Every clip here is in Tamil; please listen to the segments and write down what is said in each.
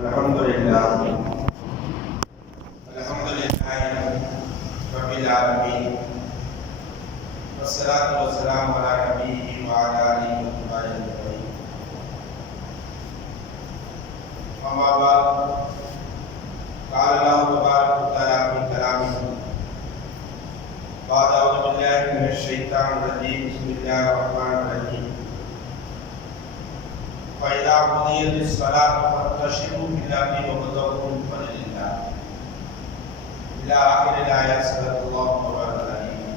Alhamdulillah Rabbil Alamin Wassalatu wassalamu ala nabiyyi wa ala alihi wa sahbihi ajma'in. Amma ba'd, qala Allahu tabaraka wa ta'ala fi kalamihi ba'da a'udhu billahi minash shaitanir rajim. Bismillahir rahmanir rahim. فإذا قضيت الصلاة فانتشروا في الأرض وابتغوا من فضل الله إلى آخر الآية. صدق الله مولانا العظيم.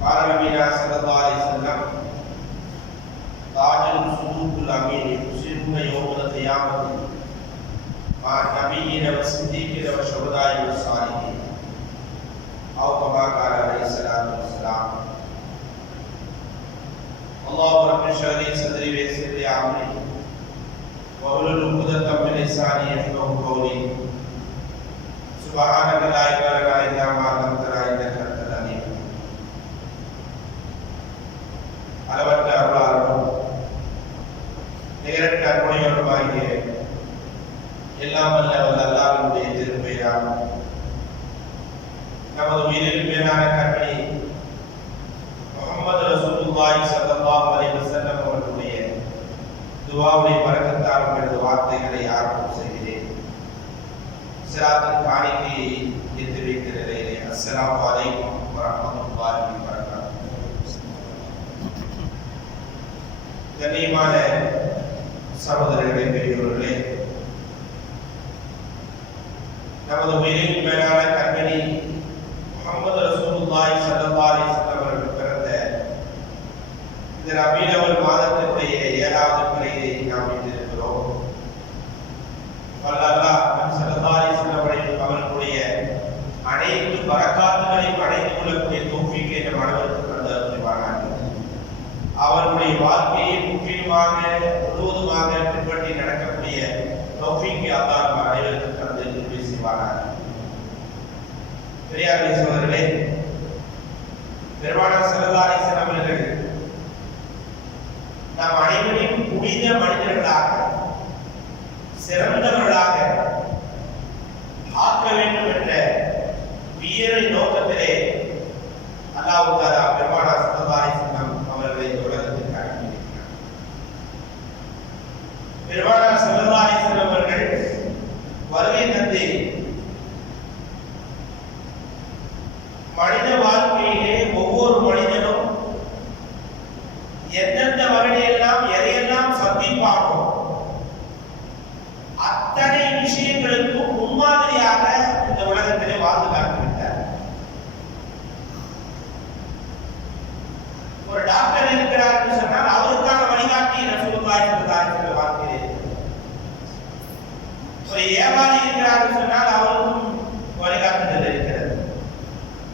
قال نبينا صلى الله عليه وسلم تاج الصدوق الأمين يحسنون يوم القيامة مع النبيين والصديقين والشهداء والصالحين أو كما قال عليه الصلاة والسلام. اللهم رب اشرح لي صدري ويسر لي امري واحلل عقدة من لساني يفقهوا قولي. سبحانك لا علم لنا الا ما علمتنا انك انت العليم الحكيم. அளவற்ற அருளாளரும் நிகரற்ற அருணையோடுமாகிய எல்லாம் வல்ல அல்லாஹ்வினுடைய திருப்பெயரால் நமது உயிரில் மேலான கண்மணி முஹம்மது ரசூலுல்லாஹி ஸல்லல்லாஹு அலைஹி வஸல்லம் அவர்களுடைய துஆவுடைய பரக்கத்தால் எனது வார்த்தைகளை ஆரம்பம் செய்கிறேன். ஸலாத்தின் காணிக்கையை எடுத்து வைத்த நிலையிலே அஸ்ஸலாமு அலைக்கும் வரஹ்மத்துல்லாஹி வபரகாத்துஹு. கண்ணியமான சகோதரர்களே, பெரியோர்களே, நமது உயிரின் மேலான கண்மணி முஹம்மது ரசூலுல்லாஹி ஸல்லல்லாஹு அலைஹி வஸல்லம் அவர்கள் பிறந்த இந்த ரபீல் அவல் மாதத்தினுடைய 7வது பிறையை நாம் இணைந்திருக்கிறோம். அல்லாஹ் நபி ஸல்லல்லாஹு அலைஹி வஸல்லம் அவர்களுடைய அனைத்து பரக்காத்துகளையும் அடைந்து கொள்ளக்கூடிய தௌஃபீக்கை நம் அனைவருக்கும் தந்து அருள்வானாக. அவர்களுடைய வாழ்க்கையை முற்றிலுமாக முழுவதுமாக பின்பற்றி நடக்கக்கூடிய தௌஃபீக்கை அல்லாஹ் நம் அனைவருக்கும் தந்து பேசுவானாக. பெரியார் சகோதரர்களே, பெருமானார் ஸல்லல்லாஹு அலைஹி வஸல்லம் அவர்கள் நாம் அனைவரையும் புனித மனிதர்களாக சிறந்தவர்களாக ஆக்க வேண்டும் என்ற உயரிய நோக்கத்திலே அல்லாஹ் தஆலா பெருமானார் ஸல்லல்லாஹு அலைஹி வஸல்லம் அவர்களை உலகத்திற்கு அனுப்பினார். பெருமானார் ஸல்லல்லாஹு அலைஹி வஸல்லம் அவர்கள் வருகை தந்து மனித வாழ்க்கையிலே ஒவ்வொரு மனிதனும் எந்தெந்த வகையிலெல்லாம் எதையெல்லாம் சந்திப்பானோ அத்தனை விஷயங்களுக்கும் முன்மாதிரியாக இந்த உலகத்திலே வாழ்ந்து காட்டிவிட்டார். ஒரு டாக்டர் இருக்கிறார் என்று சொன்னால் அவருக்கான வழிகாட்டி ரசூலுல்லாஹி ஸல்லல்லாஹு அலைஹி வஸல்லம் வாழ்க்கையிலே. ஒரு வியாபாரி இருக்கிறார் என்று சொன்னால் அவருக்கும் வழிகாட்டுதல் இருக்கிறது.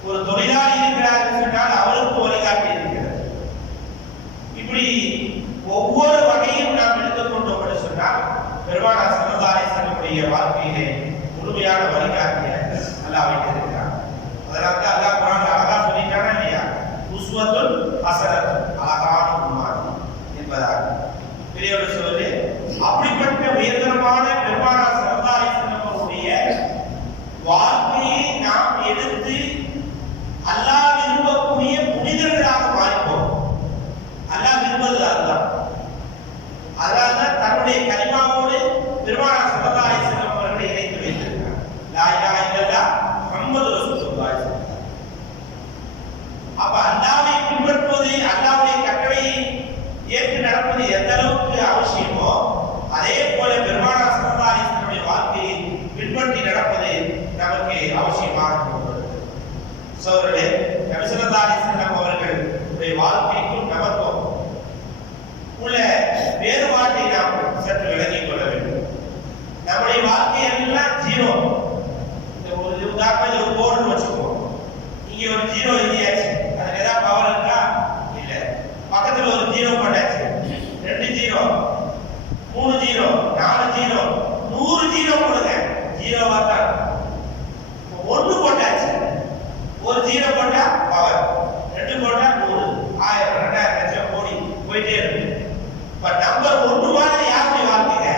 ஒரு தொழிலாளி இருக்கிறார் என்று சொன்னால் அவருக்கும் வழிகாட்டி இருக்கிறது. இப்படி ஒவ்வொரு வகையும் நாம் எடுத்துக்கொண்டோம் என்று சொன்னால் பெருமானார் ஸல்லல்லாஹு அலைஹி வஸல்லம் வாழ்க்கையிலே முழுமையான வழிகாட்டியை அல்லாஹ் வைத்திருக்கிறார். அதனால அல்லாஹ் குர்ஆன்ல அழகா சொல்லிட்டானா இல்லையா, உஸ்வத்துல் ஹஸனத்துன், அழகான முன்மாதிரி என்பதாக. பெரியவர் சொல்லி அப்படிப்பட்ட உயர்தரமான பெருமானார் ஸல்லல்லாஹு அலைஹி வஸல்லம் அவருடைய வாழ்க்கையை நாம் எடுத்து அல்லாஹ் விரும்பக்கூடிய புனிதர்களாக மாறிப்போம். அல்லாஹ் விரும்புவது அதுதான். அதனால்தான் தன்னுடைய கலிமாவோடு பெருமானார் ஸல்லல்லாஹு அலைஹி வஸல்லம் அவர்களை இணைத்து வைத்திருக்கிறார். லா இலாஹ இல்லல்லாஹ் முஹம்மது ரசூலுல்லாஹி ஸல்லல்லாஹு அலைஹி வஸல்லம். அப்ப அல்லாஹ்வை பின்பற்றுவது, அல்லாஹ்வுடைய கட்டளையை ஏற்று நடப்பது எந்த அளவுக்கு அவசியமோ அதே போல பெருமானார் ஸல்லல்லாஹு அலைஹி வஸல்லம் வாழ்க்கையை பின்பற்றி நடப்பது நமக்கு அவசியமாக இருக்கிறது. சோதரே, நபி ஸல்லல்லாஹு அலைஹி வஸல்லம் அவர்களுடைய வாழ்க்கைக்கும் நமக்கும் உள்ள வேறுபாட்டை நாம் சற்று விளங்கிக் கொள்ள வேண்டும். நம்முடைய வாழ்க்கை எல்லாம் ஜீரோ. ஒரு உதாரணம், ஒரு போர்டு வச்சுக்குவோம். இங்க ஒரு ஜீரோ எழுதியாச்சு, அதுல ஏதாவது பவர் இருக்கா? இல்ல. பக்கத்துல ஒரு ஜீரோ போட்டாச்சு, 2 ஜீரோ, 3 ஜீரோ, 4 ஜீரோ, 100 ஜீரோ போடுங்க, ஜீரோவா தான். 1 போட்டாச்சு, ஒரு ஜீரோ போட்டா பவர், 2 போட்டா 100, 1000, 2000, லட்சம், கோடி போயிட்டே இருக்கு. இப்ப நம்பர் 1 மாதிரி யாருடைய வாழ்க்கைங்க?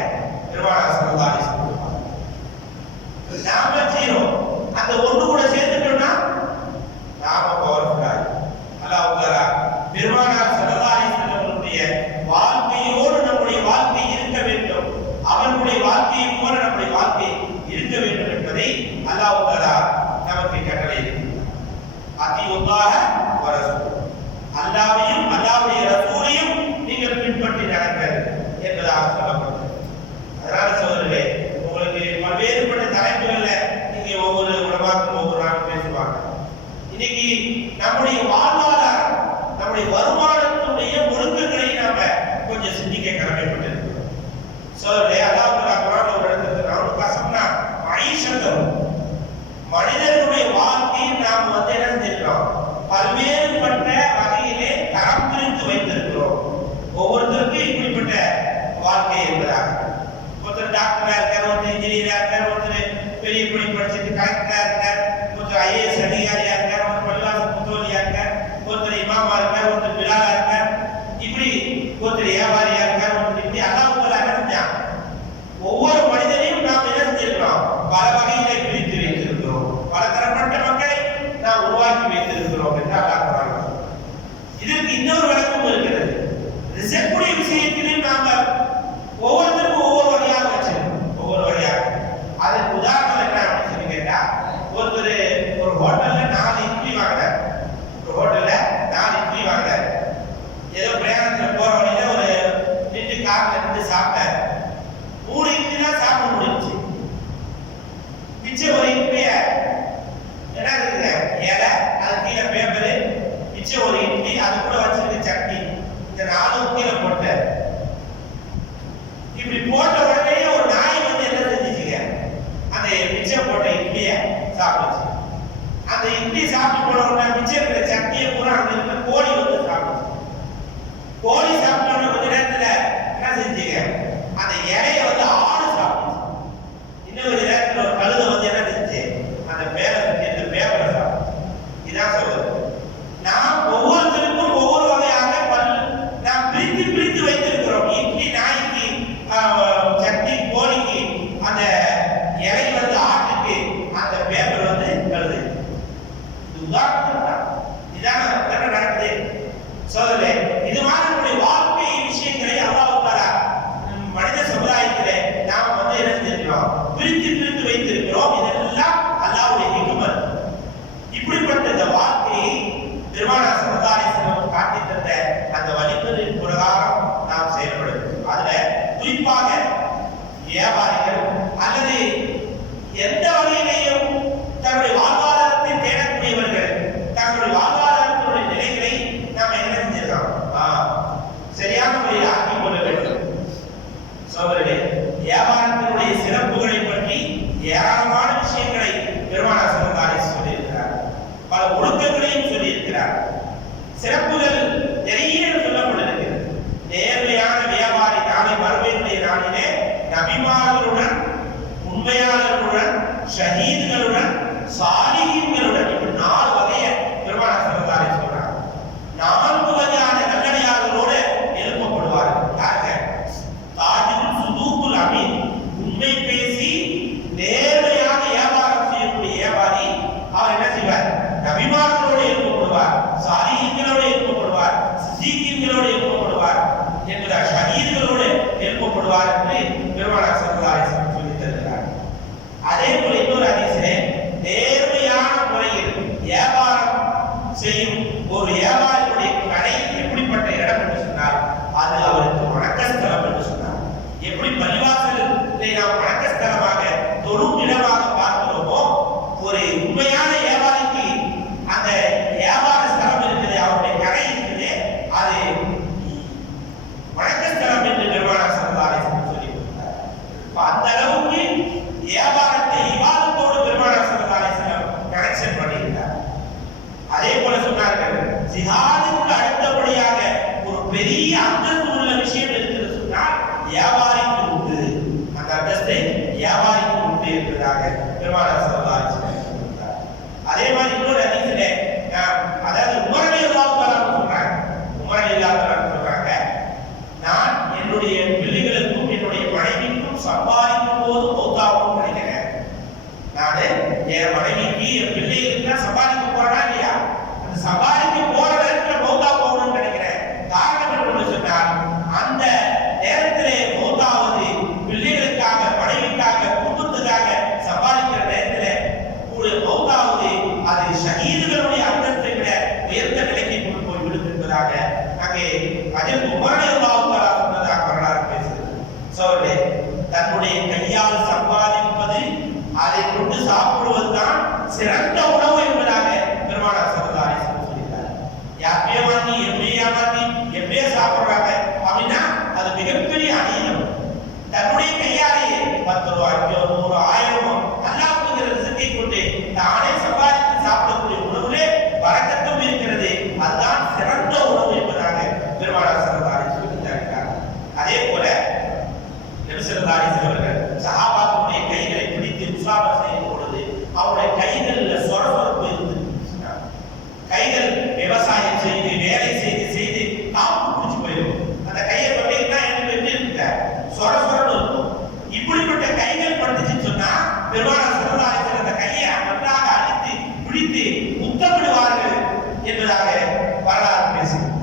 என்பதாக சொல்லப்படுது. அதனால சோதரர்களே, உங்களுக்கு பல்வேறுபட்ட தலைப்புகள்ல நீங்க ஒவ்வொரு உலமாக்கும் ஒவ்வொரு நாளும் பேசுவாங்க. இன்னைக்கு நம்முடைய வாழ்வாதாரம், நம்முடைய வருமானத்துடைய ஒழுக்கங்களை நாம கொஞ்சம் சிந்திக்க கடமைப்பட்டிருக்கிறோம். சோதரர்களே, அல்லாஹ் குர்ஆன்ல ஒரு இடத்துல நான் கசம்னா ஐஷத்தம், மனிதனுடைய வாழ்க்கையில் நாம் என்ன செஞ்சிருக்கிறோம், பல்வேறுபட்ட வகையிலே தரம் பிரித்து வைத்திருக்கிறோம். ஒவ்வொருத்தருக்கும் இப்படிப்பட்ட வாழ்க்கை என்பதாக. ஒருத்தர் டாக்டரா இருக்கார், ஒருத்தர் இன்ஜினியரா இருக்கார், ஒருத்தர் பெரிய படி படிச்சுட்டு கலெக்டரா இருக்கார், ஒருத்தர் ஐஏஎஸ் அதிகாரியா இருக்கார், ஒருத்தர் பள்ளிவாச புத்தோலியா இருக்கார், ஒருத்தர் இமாமா இருக்கார், ஒருத்தர் பிலாலா இருக்கார், இப்படி ஒருத்தர் வியாபாரியா இருக்கார், ஒருத்தர் இப்படி அல்லாஹ் செஞ்சான். ஒவ்வொரு மனிதனையும் நாம் என்ன செஞ்சிருக்கிறோம், பல வகையிலே பிரித்து வைத்திருக்கிறோம். பல தரப்பட்ட மக்களை நாம் உருவாக்கி வைத்திருக்கிறோம் என்று அல்லாஹ் கூறுகிறார். இதற்கு இன்னொரு விளக்கம் இருக்கிறது. ரிசர்க்குடைய விஷயத்திலும் நாம ஒவ்வொருத்தருக்கும் ஒவ்வொரு வகையாக வச்சிருக்கோம், ஒவ்வொரு வகையாக. அதுக்கு உதாரணம் என்ன அப்படின்னு சொல்லி கேட்டா, ஒருத்தர் ஒரு ஹோட்டல்ல 4 இட்லி வாங்கினார். ஒரு ஹோட்டல்ல 4 இட்லி வாங்கினார். ஏதோ பிரயாணத்துல போற வழியில ஒரு நின்று கார்ல இருந்து சாப்பிட்டார். 3 இட்லி தான் சாப்பிட முடிஞ்சுச்சு. மிச்சம் ஒரு இட்லிய என்ன இருக்குங்க, ஏல அது கீழே பேப்பரு, மிச்சம் ஒரு இட்லி, அது கூட வச்சிருக்க சட்னி, இந்த 4 கீழே போட்ட. இப்படி போட்ட உடனே ஒரு நாய் வந்து என்ன செஞ்சுச்சுங்க, அந்த மிச்சம் போட்ட இட்லிய சாப்பிடுச்சு. அந்த இட்லி சாப்பிட்டு போன உடனே மிச்சம் இருக்கிற சட்னியை பூரா அங்க இருக்கிற கோழி வந்து சாப்பிடுச்சு. கோழி சாப்பிட்ட கொஞ்ச நேரத்துல என்ன செஞ்சுங்க, அந்த இலைய வந்து ஆடு சாப்பிடுச்சு. இன்னும் கொஞ்ச நேரத்துல ஒரு கழுதை வந்து என்ன செஞ்சு அந்த மேல இந்த பேப்பரை சாப்பிடுச்சு. இதான் சொல்றது. நாம் ஒவ்வொருத்தருக்கும் ஒவ்வொரு வகையாக நாம் பிரித்து பிரித்து வைத்திருக்கிறோம். இட்லி நாய்க்கு, சட்னி கோழிக்கு, அந்த இலை வந்து ஆட்டுக்கு, அந்த பேப்பர் வந்து கழுது. இது உதாரணம் தான். இதான் நடக்குது சோதரே. இது மாதிரி நம்முடைய வாழ்க்கை விஷயங்களை அல்லாஹ் தஆலா மனித சமுதாயத்திலே நாம் வந்து என்ன செஞ்சிருக்கிறோம், பிரித்து பிரித்து வைத்திருக்கிறோம். இதெல்லாம் அல்லாஹ்வுடைய ஹிக்மத். இப்படிப்பட்ட இந்த வாழ்க்கையை பெருமானார் ஸல்லல்லாஹு அலைஹி வஸல்லம் காட்டி தந்த அந்த வழிமுறையின் பிரகாரம் நாம் செயல்படுகிறோம். அதுல குறிப்பாக வியாபாரிகள் அல்லது எந்த வகையிலேயும் தன்னுடைய வாழ்வாதாரத்தை தேடக்கூடியவர்கள் தங்களுடைய வாழ்வாதாரத்தினுடைய நிலைகளை நாம் என்ன செஞ்சிருக்கோம், சரியான முறையில் ஆக்கிக் கொள்ள வேண்டும். சோதரர்களே, வியாபாரத்தினுடைய சிறப்புகளை பற்றி ஏராளமான விஷயங்களை பெருமானார் ஸல்லல்லாஹு அலைஹி வஸல்லம் சொல்லியிருக்கிறார். பல ஒழுக்கங்களையும் சொல்லியிருக்கிறார். சிறப்புகள் நிறைய சொல்லப்பட்டிருக்கிறது. நேர்மையான வியாபாரி நாளை மறுமையுடைய நாளிலே நபிமார்களுடன், உண்மையாளர்களுடன், ஷஹீதுகளுடன், சாலிஹீன்களுடன், இப்படி 4 வகையை பெருமானார் ஸல்லல்லாஹு அலைஹி வஸல்லம் சொல்றாங்க. 4 வகையான நல்லடியார்களோடு எழுப்பப்படுவார்கள். யாருங்க? தாஜுல் சுதூகுல் அமீன், உண்மை பேசி நேர்மையாக வியாபாரம் செய்யக்கூடிய வியாபாரி. அவர் என்ன செய்வார்? நபிமார்களோடு எழுப்பப்படுவார், சாலிஹீன்களோடு எழுப்பப்படுவார், சித்தீகீன்களோடு எழுப்பப்படுவார், என்பதால் ஷஹீதுகளோடு எழுப்பப்படுவார் என்று பெருமானார் ஸல்லல்லாஹு அலைஹி வஸல்லம் சொல்லி தருகிறார். அதே போல இன்னொரு ஹதீஸிலே நேர்மையான முறையில் வியாபாரம் செய்யும் ஒரு வியாபாரியுடைய கடை எப்படிப்பட்ட இடம் என்று சொன்னால் அது அவருக்கு வணக்கஸ்தலம் என்று சொன்னார். எப்படி பள்ளிவாசலை நாம் வணக்கஸ்தலமாக தொழும் இடமாக பார்க்கிறோமோ, ஒரு உண்மையான வியாபாரிக்கு அந்த வியாபார ஸ்தலம் இருக்குது, அவருடைய கடை இருக்குது, அது வணக்கஸ்தலம் என்று பெருமானார் ஸல்லல்லாஹு அலைஹி வஸல்லம் சொல்லி கொடுத்தார். அந்த அளவுக்கு வியாபாரத்தை இபாதத்தோடு பெருமானார் ஸல்லல்லாஹு அலைஹி வஸல்லம் கனெக்ஷன் பண்ணியிருந்தார். அதே போல சொன்னார்கள், ஜிஹாதுக்கு அடுத்தபடியாக ஒரு பெரிய அந்தஸ்து உள்ள விஷயம் இருக்கிறது சொன்னால் வியாபாரிக்கு உண்டு. அந்த அந்தஸ்தை வியாபாரிக்கு உண்டு என்பதாக பெருமானார் ஸல்லல்லாஹு அலைஹி வஸல்லம் சொல்றார். அதே மாதிரி இன்னொரு ஹதீஸிலே அதாவது உமர் ரலியல்லாஹு தஆலா சொல்றாங்க, உமர் ரலியல்லாஹு தஆலா சொல்றாங்க, நான் என்னுடைய பிள்ளைகளுக்கும் என்னுடைய மனைவிக்கும் சம்பாதிக்கும் போது மௌத்தாவும் நினைக்கிறேன். நான் என் மனைவிக்கு என் பிள்ளைகளுக்கு சம்பாதிக்க போறா இல்லையா, அந்த சம்பாதிக்க போற நேரத்தில் மௌத்தா போகணும்னு நினைக்கிறேன். காரணம் என்று சொன்னால் அந்த நேரத்திலே மௌத்தாவது பிள்ளைகளுக்காக, மனைவிக்காக, குடும்பத்துக்காக சம்பாதிக்கிற நேரத்தில் மௌத்தாவது அது ஷஹீதுகளுடைய அந்தஸ்தை விட உயர்ந்த நிலைக்கு கொண்டு போய் விடும் என்பதாக அங்கே அதில் உமர் ரலியல்லாஹு தஆலா சொன்னதாக வரலாறு பேசுகிறது. சோழே தன்னுடைய கையால் சம்பாதிப்பது அதை கொண்டு சாப்பிடுவதுதான் சிறந்த உணவு என்பதாக பெருமானார் ஸல்லல்லாஹு அலைஹி வஸல்லம் சொல்லியிருக்கார். யாரையோ வாங்கி எப்படியே சாப்பிடுறாங்க அப்படின்னா அது மிகப்பெரிய அநீதம். தன்னுடைய கையாலேயே 10 ரூபாய்க்கோ 100 1000 அல்லாஹ்வுடைய ரிஸ்கை கொண்டு தானே சம்பாதித்து சாப்பிடக்கூடிய உணவுலே பரக்கத்தும் இருக்கிறது. அதுதான் சிறந்த உணவு என்பதாக பெருமானார் ஸல்லல்லாஹு அலைஹி வஸல்லம் சொல்லியிருக்கிறார். அதே போல நபி ஸல்லல்லாஹு அலைஹி வஸல்லம் அவர்கள் சஹாபாக்களுடைய கைகளை பிடித்து முசாபா செய்யும் பொழுது அவருடைய கைகளில் சொரசொரப்பு இருந்தது. கைகள் விவசாயம் செய்து வேலை செய்து செய்து காப்பு பிடிச்சு போயிடும். அந்த கையை பார்த்தீங்கன்னா எப்படி இருக்க சொரசொரன்னு இருக்கும். இப்படிப்பட்ட கைகள் பட்டுச்சுன்னு சொன்னா பெருமானார் ஸல்லல்லாஹு அலைஹி வஸல்லம் அந்த கையை நன்றாக அடித்து பிடித்து முத்தமிடுவார்கள் என்பதாக வரலாறு பேசுகிறது.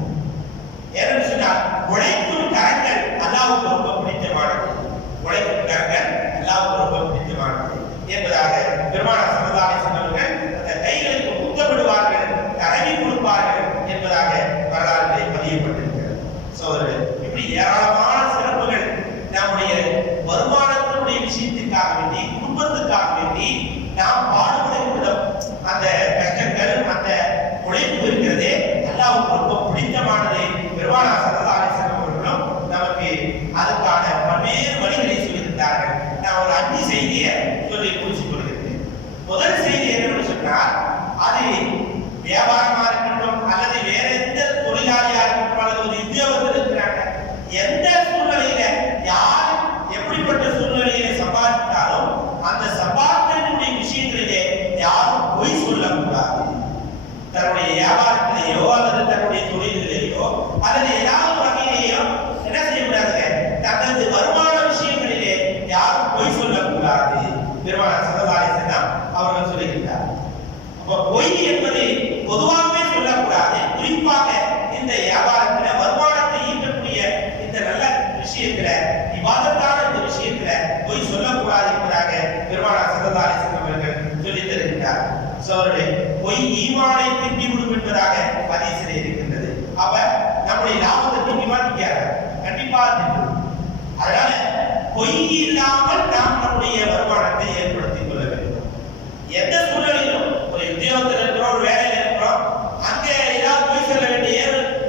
ஏன்னு சொன்னால் உழைக்கும் கரங்கள் அல்லாஹ்வுக்கு ரொம்ப பிடித்தமானது. உழைக்கும் கரங்கள் அல்லாஹ்வுக்கு ரொம்ப பிடித்தமானது என்பதாக பெருமானார் ஸல்லல்லாஹு அலைஹி வஸல்லம் அவர்கள் அந்த கைகளுக்கு முத்தமிடுவார்கள், தடவி கொடுப்பார்கள் என்பதாக வரலாறு பதியப்பட்டிருக்கிறது. சோதரர்களே, இப்படி ஏராளமான சிறப்புகள் நம்முடைய வருமானத்தினுடைய விஷயத்திற்காக வேண்டி, குடும்பத்துக்காக வேண்டி நாம் பாடுபடுகின்ற அந்த கஷ்டங்கள், அந்த உழைப்பு இருக்கிறதே அல்லாஹ்வுக்கு ரொம்ப பிடித்தமானது. பெருமானார் ஸல்லல்லாஹு அலைஹி வஸல்லம் அவர்களும் நமக்கு அதுக்கான பல்வேறு வழிகளை சொல்லியிருந்தார்கள். நான் ஒரு 5 செய்தியை சொல்லி முடிச்சுக் கொள்கிறேன். முதல் செய்தி என்னன்னு சொன்னால், அது வியாபாரமா இருக்கட்டும் அல்லது வேற எந்த தொழிலாளியா இருக்கட்டும் அல்லது ஒரு உத்தியோகத்தில் இருக்கிறாங்க, எந்த சூழ்நிலையில யார் எப்படிப்பட்ட சூழ்நிலையில சம்பாதித்தாலும் அந்த சம்பாதித்தனுடைய விஷயங்களிலே யாரும் பொய் சொல்லக்கூடாது. தன்னுடைய வியாபாரத்திலேயோ அல்லது தன்னுடைய தொழிலிலேயோ அல்லது ஏதாவது வகையிலேயோ என்ன செய்யக்கூடாதுங்க, தனது வருமான விஷயங்களிலே யாரும் பொய் சொல்லக்கூடாது. பெருமானார் ஸல்லல்லாஹு அலைஹி வஸல்லம் அவர்கள் சொல்லுகிறார். அப்ப பொய் என்பது பொதுவாகவே சொல்லக்கூடாது. குறிப்பாக இந்த வியாபாரத்தில் வருமானத்தை ஈட்டக்கூடிய இந்த நல்ல விஷயத்துல, இபாதத்தான இந்த விஷயத்துல பொய் சொல்லக்கூடாது என்பதாக பெருமானார் ஸல்லல்லாஹு அலைஹி வஸல்லம் அவர்கள் சொல்லித் தருகிறார். சோழர்களே, பொய் ஈமானை திண்டிவிடும் என்பதாக ஹதீஸிலே இருக்கின்றது. அப்ப நம்முடைய லாபத்தை திண்டிமா நிற்காது, கண்டிப்பா திண்டிவிடும். அதனால பொய் இல்லாமல் நாம் நம்முடைய வருமானத்தை ஏற்படுத்திக் கொள்ள வேண்டும். எந்த சூழ்நிலையிலும் ஒரு உத்தியோகத்தில் இருக்கிறோம், ஒரு வேலையில் இருக்கிறோம், அங்கே ஏதாவது பொய் சொல்ல வேண்டிய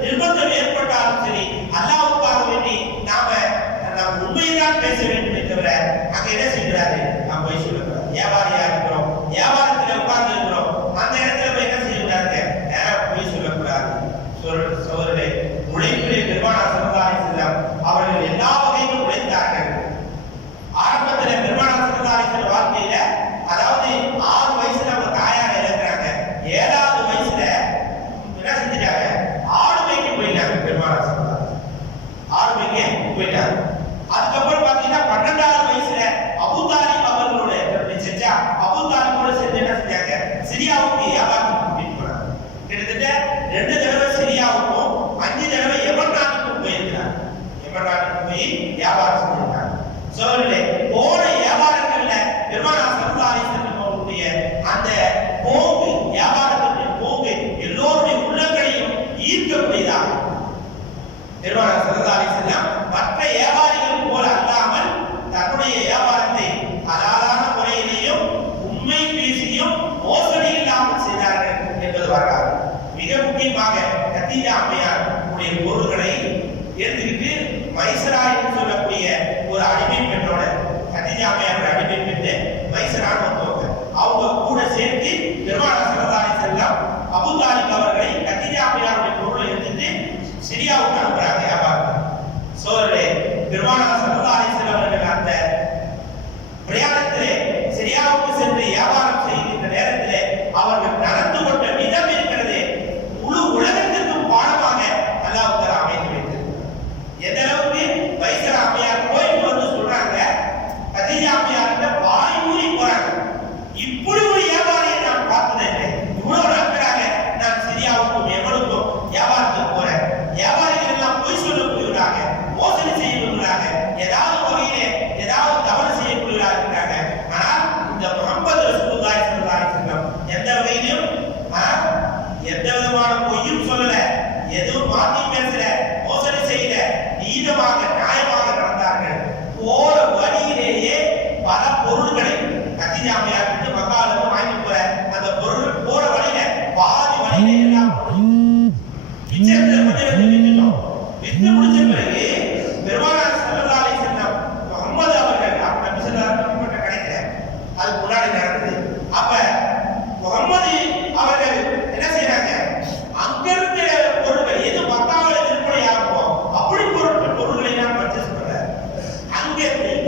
நிர்பந்தம் ஏற்பட்டாலும் சரி, அல்லாஹ்வுக்காக வேண்டி நாம் உண்மையைதான் பேச வேண்டுமே தவிர அங்க என்ன செய்கிறாரு, நாம் பொய் சொல்லக்கூடாது. வியாபாரியா இருக்கிறோம், வியாபாரத்தில் உட்கார்ந்து இருக்கிறோம், அந்த இடத்துல போய் என்ன செய்யக்கூடாது, பொய் சொல்லக்கூடாது. சோதரர்களே, உழைப்பிலே பெருமானார் ஸல்லல்லாஹு அலைஹி வஸல்லம் அவர்கள் எல்லா வகையிலும் உழைத்தார்கள். ஆரம்பத்தில் பெருமானார் ஸல்லல்லாஹு அலைஹி வஸல்லம் வாழ்க்கையில, அதாவது 6 வயசுல அவங்க தாயார் இறக்குறாங்க. 7வது வயசுல என்ன செஞ்சிட்டாங்க, ஆடு மேய்க்க போயிட்டாங்க. பெருமானார் ஸல்லல்லாஹு அலைஹி வஸல்லம் ஆடு மேய்க்க போயிட்டாங்க. அதுக்கப்புறம் பாத்தீங்கன்னா 12வது வயசுல அபூ தாலிப் அவர்களோட செஞ்சா, அபூ தாலிபோட சேர்ந்து என்ன செஞ்சாங்க, சிரியாவுக்கு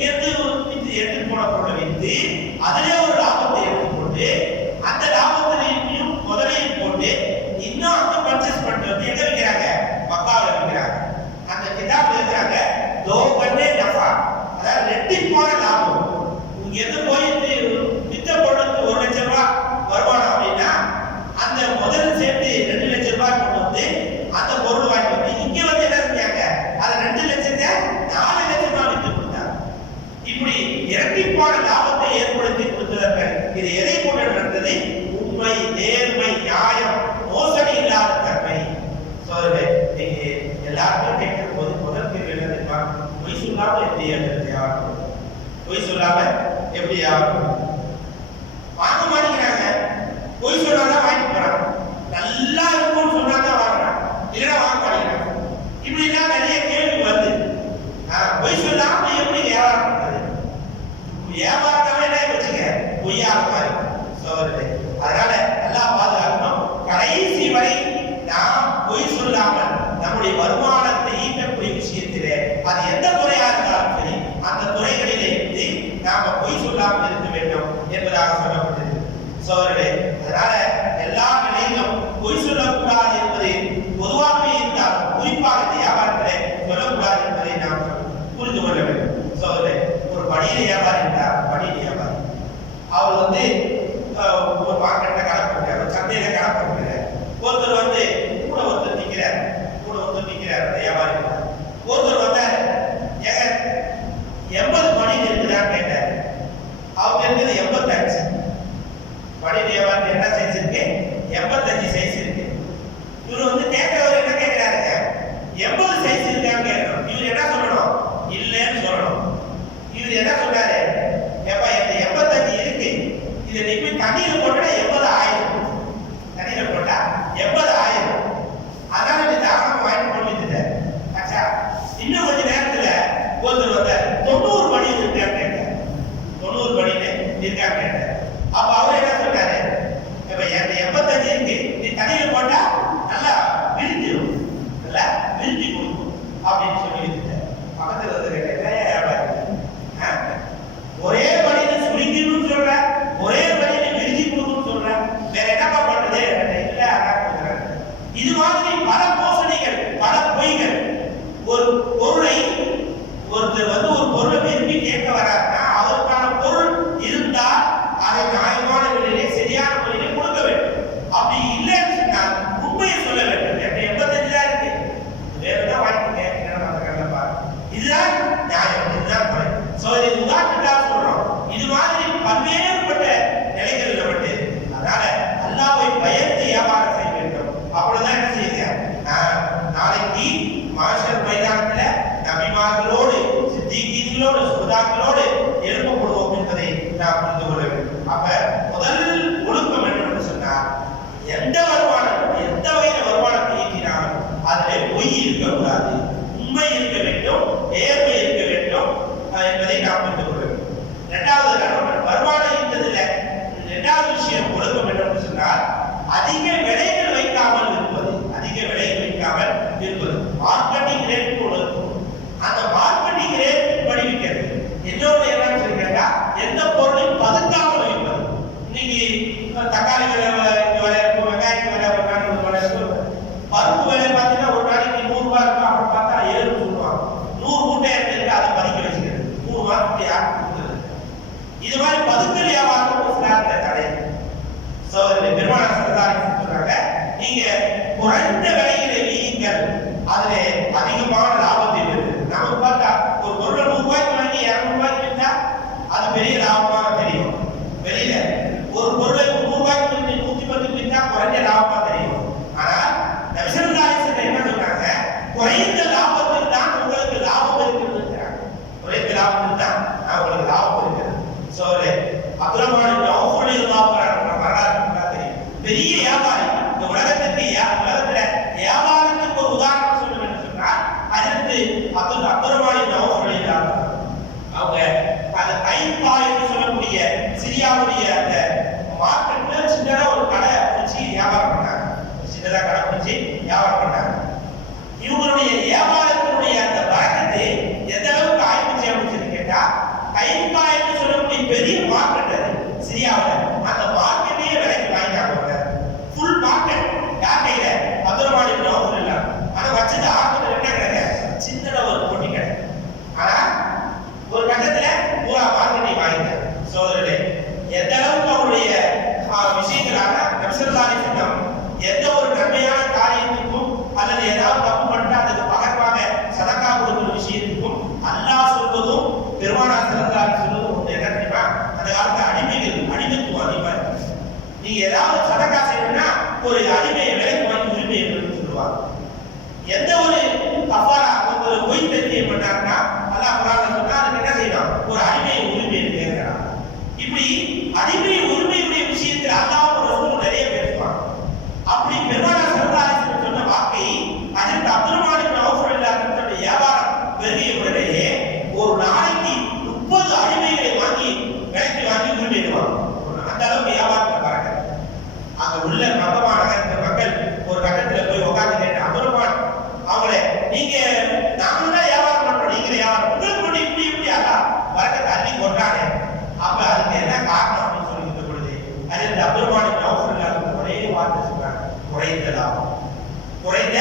இங்கிருந்து எடுத்து போன பொருளை விற்று அதிலே ஒரு லாபத்தை எடுத்துக்கொண்டு அந்த லாபத்திலையும் முதலையும் போட்டு இன்னும் அங்க பர்ச்சேஸ் பண்ணிட்டு வந்து எங்க விற்கிறாங்க? மக்காவில் விற்கிறாங்க. அந்த கிதாப் எழுதுறாங்க தோ கண்ணே நஃபா, அதாவது ரெட்டிப்பான லாபம். இங்க இருந்து போய் வித்த பொருளுக்கு 1 லட்சம் ரூபாய் வருமானம் அப்படின்னா அந்த முதல் சேர்த்து 2 லட்சம் ரூபாய் கொண்டு வந்து அந்த பொருள் வாங்கி வந்து இங்க வந்து என்ன செஞ்சாங்க? அதை 2 லட்சத்தை 4 லட்சமா வித்து கொடுத்தாங்க. இப்படி இரட்டிப்பான லாபத்தை ஏற்படுத்தி கொடுத்தவர்கள் இது எதை கொண்டு நடந்தது? உண்மை, நேர்மை, நியாயம், மோசடி இல்லாத தன்மை. சோதரே, நீங்க எல்லாருக்கும் கேட்கிற போது முதல் கேள்வி என்ன தெரியுமா? பொய் சொல்லாம எப்படி ஆகணும்? பொய் சொல்லாம எப்படி ஆகணும்? வாங்க மாட்டேங்கிறாங்க. பொய் சொன்னாதான் வாங்கி போறாங்க. நல்லா இருக்கும்னு சொன்னாதான் வாங்குறாங்க, இல்லைன்னா வாங்க மாட்டேங்கிறாங்க. இப்படி எல்லாம் நிறைய கேள்வி வருது. பொய் சொல்லாம எப்படி வியாபாரம் பண்றது? வியாபாரமே என்ன வச்சுக்க பொய்யாக மாறி. சோதரே, அதனால நல்லா பாதுகாக்கணும். கடைசி வரை நாம் பொய் சொல்லாமல் நம்முடைய வருமானத்தை ஈட்டக்கூடிய விஷயத்திலே அது எந்த துறையா இருந்தாலும் சரி அந்த துறைகளிலே இருந்து நாம பொய் சொல்லாமல் இருக்க வேண்டும் என்பதாக சொல்லப்பட்டது. சோதரே, அதனால எல்லா நிலையிலும் பொய் சொல்லக்கூடாது என்பது பொதுவாகவே இருந்தாலும் குறிப்பாக இந்த வியாபாரத்திலே சொல்லக்கூடாது என்பதை நாம் புரிந்து கொள்ள வேண்டும். சோதரே, ஒரு படியில் வியாபாரி இருந்தார். படியில் வியாபாரி அவர் வந்து ஒரு மார்க்கெட்ல கடை போட்டார், சந்தையில கடை போட்டார். ஒருத்தர் வந்து கூட ஒருத்தர் நிற்கிறார். வியாபாரி ஒருத்தர் வந்தார். 80 மணி இருக்குதான்னு கேட்டார். அவங்க இருக்குது 85. மணி வியாபாரி என்ன சைஸ் இருக்கு? 85 சைஸ் இருக்கு. இவர் வந்து கேட்கிறவர் என்ன கேட்கிறாருங்க? 80 சைஸ் இருக்கான்னு கேட்கணும். இவர் என்ன சொல்லணும்? இல்லைன்னு சொல்லணும். இவர் என்ன சொல்றாரு? ஏப்பா இந்த 85 இருக்கு, இதை நீ போய் தண்ணியில போட்டா 80 ஆயிரம். தண்ணியில போட்டா 80 ஆயிரம். அதனால நீ தாராளமா வாங்கி போட்டுட்டார். ஆச்சா, இன்னும் கொஞ்ச நேரத்துல ஒருத்தர் வந்தார். 90 மணி இருக்கான்னு கேட்டார். 90 மணின்னு இருக்கான்னு கேட்டார். அப்ப அவர் என்ன சொன்னாரு? இப்ப 85 இருக்கு, நீ தண்ணியில போட்டா நல்லா விரிஞ்சிடும், நல்லா விரிஞ்சி கொடுக்கும் அப்படின்னு சொல்லி வச்சுட்டார். பக்கத்துல வந்து கேட்டார், ஒரே மணியில சுருங்கிடும் சொல்ற, ஒரே மணியில விரிஞ்சி கொடுக்கும் சொல்ற, வேற என்னப்பா பண்றது? இல்ல அதான். இது மாதிரி பல மோசடிகள், பல பொய்கள். ஒரு பொருளை ஒருத்தர் வந்து ஒரு பொருளை விரும்பி கேட்க வராருன்னா அதற்கான பொருள் இருந்தால் அதை நியாயமான விலையிலே சரியான முறையிலே கொடுக்க வேண்டும். அப்படி இல்லைன்னு சொன்னால் உண்மையை சொல்ல வேண்டும். 85 தான் இருக்கு, வேற தான் வாங்கிக்கங்க, இதுதான் நியாயம், இதுதான் முறை. சோ இது உதாரணத்துக்காக சொல்றோம். இது மாதிரி பல்வேறுபட்ட நிலைகள் நம்மட்டு. அதனால அல்லாஹ்வை பயந்து வியாபாரம் செய்ய வேண்டும். அப்பொழுதுதான் என்ன செய்யுங்க, நாளைக்கு மாஷர் மைதானத்துல நபிமார்களோடு, சித்திகீன்களோடு, சுஹதாக்களோடு எழுப்பப்படுவோம் என்பதை நாம் புரிந்து கொள்ள வேண்டும். அப்ப முதல் ஒழுக்கம் என்று சொன்னால் எந்த வருமானம், எந்த வகையில வருமானத்தை ஈட்டினாலும் அதிலே பொய் இருக்கக்கூடாது, உண்மை இருக்க வேண்டும், நேர்மை இருக்க வேண்டும் என்பதை நாம் புரிந்து கொள்ள வேண்டும். இரண்டாவது வருமானம் ஈட்டதில்ல. இரண்டாவது விஷயம் ஒழுக்கம் என்று சொன்னால் அதிக விலைகள் வைக்காமல் இருப்பது. அதிக விலைகள் வைக்காமல் இருப்பது. மார்க்கெட்டிங் ரேட் ஒழுக்கம். அந்த மார்க்கெட்டிங் ரேட் படி விற்கிறது. இன்னொரு என்ன சொல்லி கேட்டா எந்த பொருளையும் பதுக்காமல் வைப்பது. இன்னைக்கு தக்காளி விலை இருக்கும், வெங்காயத்து விலை ஒரு நாள் 100 இருக்கும், பருப்பு விலை பார்த்தீங்கன்னா ஒரு நாளைக்கு 100 ரூபாய் இருக்கும். அப்புறம் பார்த்தா 7 சொல்லுவாங்க. 100 மூட்டை எடுத்து அதை பதுக்கி வச்சுக்கிறது. 3 மாசத்துக்கு யாருக்கு கொடுக்குறது? இது மாதிரி பதுக்கல் வியாபாரம் இஸ்லாத்துல தடை. சோதரர்களே, பெருமானார் ஸல்லல்லாஹு அலைஹி வஸல்லம் சொல்றாங்க, நீங்க குறைந்த விலையிலே வியுங்கள், அதிலே அதிகமான லாபத்தை பெறுவீர்கள். நமக்கு பார்த்தா ஒரு பொருளை 100 ரூபாய்க்கு வாங்கி 200 ரூபாய்க்கு விற்றா அது பெரிய லாபமா தெரியும். வெளியில ஒரு பொருளை 100 ரூபாய்க்கு 110 விற்றா குறைஞ்ச லாபமா தெரியும். ஆனா நபி ஸல்லல்லாஹு அலைஹி வஸல்லம் என்ன சொல்றாங்க? குறைந்த லாபத்தில் தான் உங்களுக்கு லாபம் இருக்கிறதுங்கிறாங்க. குறைந்த லாபத்தில் தான் உங்களுக்கு லாபம் இருக்கிறது. சோதரே, அப்துர்ரஹ்மான் இப்னு அவ்ஃப் ரலியல்லாஹு அன்ஹு வரலாறு தெரியும். பெரிய வியாபாரி. இந்த உலகத்துக்கு உலகத்துல வியாபாரத்துக்கு ஒரு உதாரணம் சொல்ல வேண்டும் சொன்னால் அதற்கு அப்துர்ரஹ்மான் இப்னு அவ்ஃப் ரலியல்லாஹு அன்ஹு அவங்க அந்த தைப்பா என்று சொல்லக்கூடிய சிரியாவுடைய அந்த மார்க்கெட்ல சின்னதா ஒரு கடை வச்சு வியாபாரம் பண்ணாங்க. சின்னதா கடை வச்சு வியாபாரம் பண்ணாங்க. இவங்களுடைய வியாபாரத்தினுடைய அந்த பரக்கத்தை எந்த அளவுக்கு ஆய்வு செய்ய முடிச்சதுன்னு கேட்டா ஐம்பா என்று சொல்லக்கூடிய பெரிய மார்க்கெட் அது சிரியாவில். அந்த மார்க்கெட்டையே விலைக்கு வாங்கிட்டாங்க. ஃபுல் மார்க்கெட் யார் கையில? அப்துல் இப்னு அவுஃப் இல்ல. ஆனா வச்சது ஆரம்பத்தில் என்ன கிடையாது, சின்னதா ஒரு பொட்டி கடை. ஆனா ஒரு கட்டத்துல பூரா மார்க்கெட்டை வாங்கிட்டாங்க. சோதரர்களே, எந்த அளவுக்கு அவருடைய விஷயங்களாக நபி ஸல்லல்லாஹு அலைஹி வஸல்லம் எந்த ஒரு நன்மையான காரியத்துக்கும் அல்லது ஏதாவது தப்பு பண்ணிட்டு அதுக்கு பகரமாக சதக்கா கொடுக்கிற விஷயத்துக்கும் அல்லாஹ் சொல்வதும் பெருமானார் ஸல்லல்லாஹு அலைஹி வஸல்லம் சொல்வதும் என்ன தெரியுமா? அந்த காலத்துல அடிமைத்துவம் அதிகமா இருக்கு. நீங்க ஏதாவது சதக்கா செய்யணும்னா ஒரு அடிமையை விலைக்கு வாங்கி உரிமை என்று சொல்லுவாங்க. எந்த ஒரு கஃபாரா ஒரு பொய் தெரிவிக்க பண்ணாங்கன்னா அல்லாஹ் குர்ஆன்ல சொன்னா அதுக்கு என்ன செய்யணும்? ஒரு அடிமையை உரிமை என்று கேட்கிறாங்க. இப்படி அடிமை உரிமையுடைய விஷயத்தில் அல்லாஹ் ரசூல் நிறைய பேசுவாங்க. அப்படி பெருமானார் ஸல்லல்லாஹு அலைஹி வஸல்லம் சொன்ன வாக்கை ஹஜ்ரத் அப்துல் இப்னு அவுஃப் ரலியல்லாஹு வியாபாரம் பெருகிய உடனேயே ஒரு நாளைக்கு 30 அடிமைகளை வாங்கி விலைக்கு வாங்கி உரிமையிடுவாங்க. அந்த அளவுக்கு வியாபாரத்தை பாருங்க. அங்க உள்ள மக்கமா நகரத்து மக்கள் ஒரு கட்டத்துல போய் உட்கார்ந்து கேட்டு அபூர்வமான அவங்களே, நீங்க நாங்களும் தான் வியாபாரம் பண்றோம், நீங்க வியாபாரம் உங்களுக்கு மட்டும் இப்படி அல்ல வரக்கத்தை அள்ளி கொண்டானே, அப்ப அதுக்கு என்ன காரணம் அப்படின்னு சொல்லிட்டு பொழுது அதில் அபூர்வமான ஒரே வார்த்தை சொல்றாங்க, குறைந்த லாபம். குறைந்த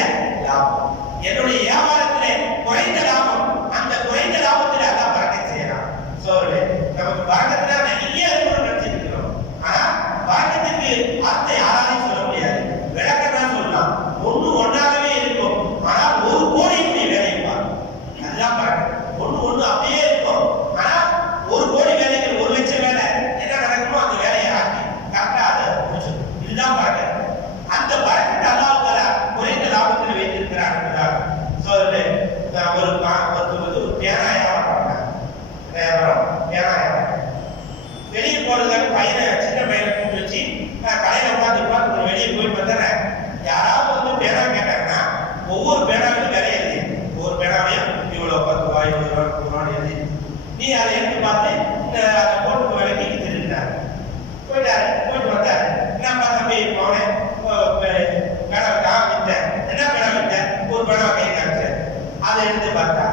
லாபம். என்னுடைய வியாபாரத்திலே குறைந்த லாபம். அந்த குறைந்த லாபத்தில் அல்லாஹ் வரக்கத்தை செய்யறான். நமக்கு வரக்கத்துல நிறைய நினைச்சிருக்கிறோம். ஆனா வரக்கத்துக்கு அர்த்தம் யாராலையும் சொல்ல முடியாது. விளக்கம் தான் சொல்லலாம். ஒன்னாகவே இருக்கும். ஆனா 1 கோடி வேலை இருப்பாங்க. அதுதான் வரக்கத்து. ஒண்ணு அப்படியே இருக்கும். ஆனா 1 கோடி வேலைகள் 1 லட்சம் வேலை என்ன நடக்குமோ அந்த வேலையை ஆக்கி கரெக்டா அதை முடிச்சிடும். இதுதான் வரக்கத்து. அந்த வரக்கத்தை அல்லாஹ் தஆலா குறைந்த லாபத்தில் வைத்திருக்கிறார். ஒரு பேனா வெளியே போறதுக்காக பையனை சின்ன பையனை கூப்பிட்டு வச்சு கடையில உட்காந்து வெளியே போய் வந்துடுறேன். யாராவது வந்து பேனா கேட்டாங்கன்னா ஒவ்வொரு பேனாவிலும் விலை எழுதி, ஒவ்வொரு பேனாவையும் இவ்வளவு 10 ரூபாய் 20 ரூபாய் எழுதி நீ அதை எடுத்து பார்த்து அந்த போட்டு விலைக்கு திருடினாரு. போயிட்டு வந்தாரு. என்னப்பா தம்பி போனேன் பேனா வித்தேன். என்ன பேனா வித்தேன்? ஒரு பேனா கை காமிச்சேன். அதை எடுத்து பார்த்தா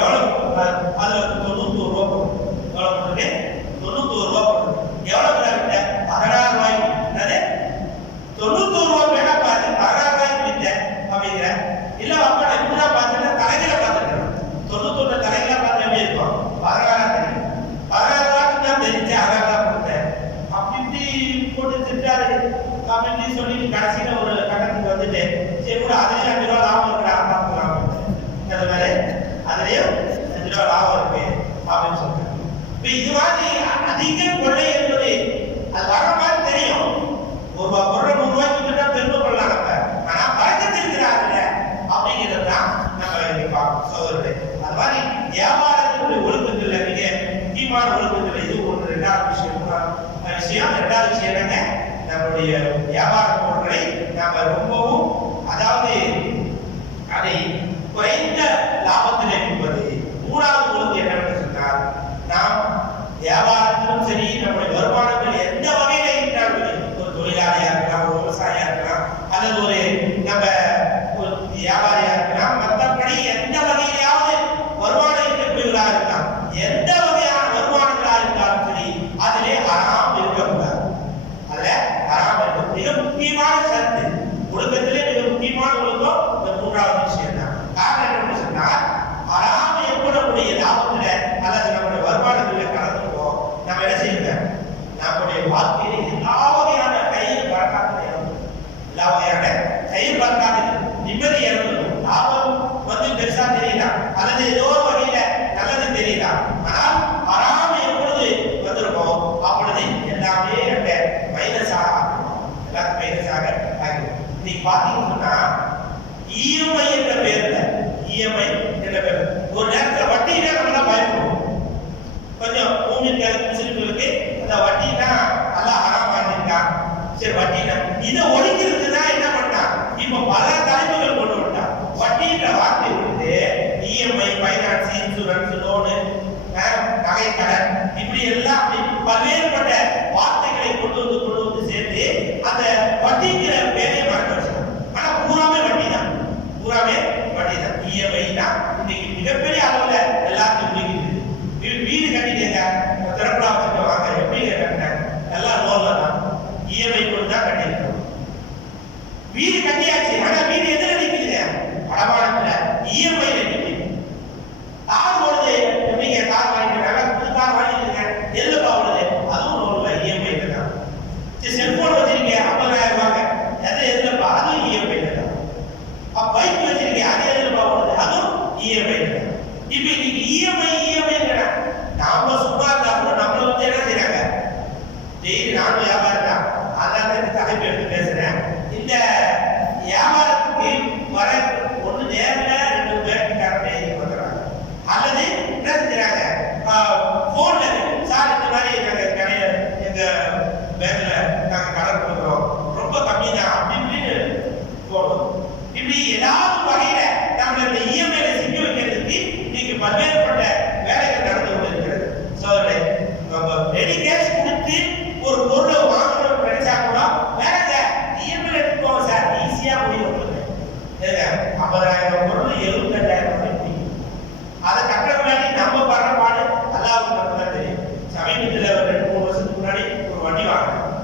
எவ்வளவு? அதுல 91 ரூபா போட்டு. எவ்வளவு போட்டு? 91 ரூபா போட்டு. எவ்வளவு பேனா வித்தேன்? 16 ரூபாய். என்னது 91 ரூபா பேனா பார்த்து 16 ரூபாய்க்கு வித்தேன் அப்படிங்கிற. இல்ல அப்பா நான் இப்படிதான் பார்த்தேன்னா தலைகளை பார்த்துக்கிறேன். 91 தலைகளை பார்த்து எப்படி இருக்கும்? 16 தெரியும். 16 ரூபாய்க்கு தான் தெரிஞ்சு 16 ரூபாய் கொடுத்தேன். அப்படி போட்டு திட்டாரு அப்படின்னு சொல்லி கடைசியில ஒரு கட்டத்துக்கு வந்துட்டு சரி கூட அதுலயும் 5 ரூபா லாபம் இருக்கிற பார்க்கலாம். அந்த மாதிரி அதுலயும் 5 ரூபா லாபம் இருக்கு அப்படின்னு சொல்றாங்க. இப்ப இது மாதிரி அதிக கொள்ளை என்பது அது வர மாதிரி தெரியும். ஒரு பொருளை 100 ரூபாய்க்கு விட்டுட்டா பெருமை கொள்ளலாம் நம்ம. ஆனா பழக்கத்தில் இருக்கிறாங்கல்ல அப்படிங்கிறது தான் நம்ம இங்க பார்க்கணும் சோதரர்களே. அது மாதிரி வியாபாரத்தினுடைய ஒழுக்கத்துல மிக முக்கியமான ஒழுக்கத்துல இது ஒன்று. ரெண்டாவது விஷயம் ரெண்டாவது விஷயம் என்னங்க, நம்முடைய வியாபார பொருட்களை நாம ரொம்பவும் அதாவது அதை குறைந்த லாபத்தில் விற்பது. மூணாவது ஒழுங்கு என்னவென்று சொன்னால், நாம் வியாபாரத்திலும் சரி நம்முடைய வருமானங்கள் எந்த வகையில இருந்தாலும், ஒரு தொழிலாளியா இருக்கலாம், ஒரு விவசாயியா இருக்கலாம், அல்லது ஒரு நம்ம ஒரு வியாபாரியா இருக்கலாம், மற்றபடி எந்த வகையிலாவது வருமானம் இருக்கக்கூடியவர்களாக இருக்கலாம், எந்த வகையான வருமானங்களாக இருந்தாலும் சரி அதிலே ஹராம் இருக்கக்கூடாது. அதுல ஹராம் இருக்கும். மிக முக்கியமான சரத்து ஒழுக்கத்திலே மிக முக்கியமான ஒழுக்கம் இந்த மூன்றாவது விஷயம் தான். காரணம் என்னன்னு சொன்னால், ஹராம் ஏற்படக்கூடிய லாபத்துல அல்லது நம்முடைய வருமானத்துல கலந்துருக்கோம். நம்ம என்ன செய்யுங்க, நம்முடைய வாழ்க்கையில எல்லா வகையான கயிறு பறக்காத இறந்துடும். எல்லா வகையான கயிறு பறக்காத நிம்மதி இறந்துடும். லாபம் வந்து பெருசா தெரியலாம் அல்லது ஏதோ ஒரு வகையில நல்லது தெரியலாம். ஆனால் ஹராம் எப்பொழுது வந்திருக்கோம் அப்பொழுது எல்லாமே மைனஸாக ஆகும். எல்லாரும் மைனஸாக ஆகும். இன்னைக்கு பாத்தீங்கன்னா இஎம்ஐ என்ற பேர்ல ஒரு நேரத்தில் வட்டினா நம்ம பயப்படுவோம். கொஞ்சம் முஸ்லிம்களுக்கு அந்த வட்டினா எல்லாம் ஹராம் ஆகிருக்கான். சரி வட்டினா இதை ஒழிக்கிறதுனா என்ன பண்ணான்? இப்ப பல தலைப்புகள் கொண்டு விட்டான். வட்டின்ற வார்த்தை வந்து இஎம்ஐ, பைனான்ஸ், இன்சூரன்ஸ், லோனு, நகை கடன், இப்படி எல்லாம் பல்வேறுபட்ட வார்த்தைகளை கொண்டு வந்து சேர்த்து அந்த வட்டிங்கிற பேரையை மறக்க வச்சாங்க. ஆனா பூராமே வட்டி தான். இஎம்ஐ தான் இன்னைக்கு மிகப்பெரிய அளவுல எல்லாத்தையும் வீடு கட்டி திறப்படா வச்சுட்டு வாங்க எப்படி கட்டினேன் எல்லாம் லோன்ல தான் இஎம்ஐ கொடுத்து தான் கட்டியிருக்கோம். வீடு கட்டியாச்சு, ஆனா வீடு எதுல நிக்குது? அடமானத்துல இஎம்ஐ நிக்குது. கார் ஓடுது, எப்படிங்க கார் வாங்கிக்கிறாங்க, புது கார் வாங்கிக்கிறீங்க, எதுல பாவுது? அதுவும் லோன்ல இஎம்ஐ தான். செல்போன் வச்சிருக்கீங்க 50,000 ரூபாங்க, எதுலப்பா? அதுவும் இஎம்ஐ தான். பைக் வச்சிருக்கீங்க, அது எதுல பாவுது? அதுவும் இஎம்ஐ தான். இப்ப இன்னைக்கு இஎம்ஐ நாம சும்மா இருந்தா நம்மள வந்து என்ன செய்யறாங்க? டெய்லி நானும் வியாபாரம் தான், அதான் இந்த தலைப்பு எடுத்து பேசுறேன். இந்த வியாபாரத்துக்கு வர ஒண்ணு நேரில் 2 பேருக்காரங்க வந்துடுறாங்க, அல்லது என்ன செஞ்சுறாங்க போன்ல சார் இந்த மாதிரி நாங்க கடையில எங்க பேங்க்ல நாங்க கடன் கொடுக்குறோம், ரொம்ப கம்மி தான் அப்படின்னு போடுவோம். இப்படி ஏதாவது வகையில நம்மளோட இஎம்ஐல சிக்க வைக்கிறதுக்கு இன்னைக்கு பல்வேறுபட்ட வேலைகள் நடந்து கொண்டிருக்கிறது. ரெடி கேஷ் கொடுத்து ஒரு பொருளை வாங்கணும்னு நினைச்சா கூட வேறங்க இஎம்ஐல எடுத்துக்கோங்க சார், ஈஸியா முடியும் உங்களுக்கு. 50,000 பொருள் 75,000 முடியும். அதை கட்டுற முன்னாடி நம்ம படுற பாடு அல்லாவுக்கு மட்டும் தான் தெரியும். சமீபத்தில் 2-3 வருஷத்துக்கு முன்னாடி ஒரு வண்டி வாங்கினேன்,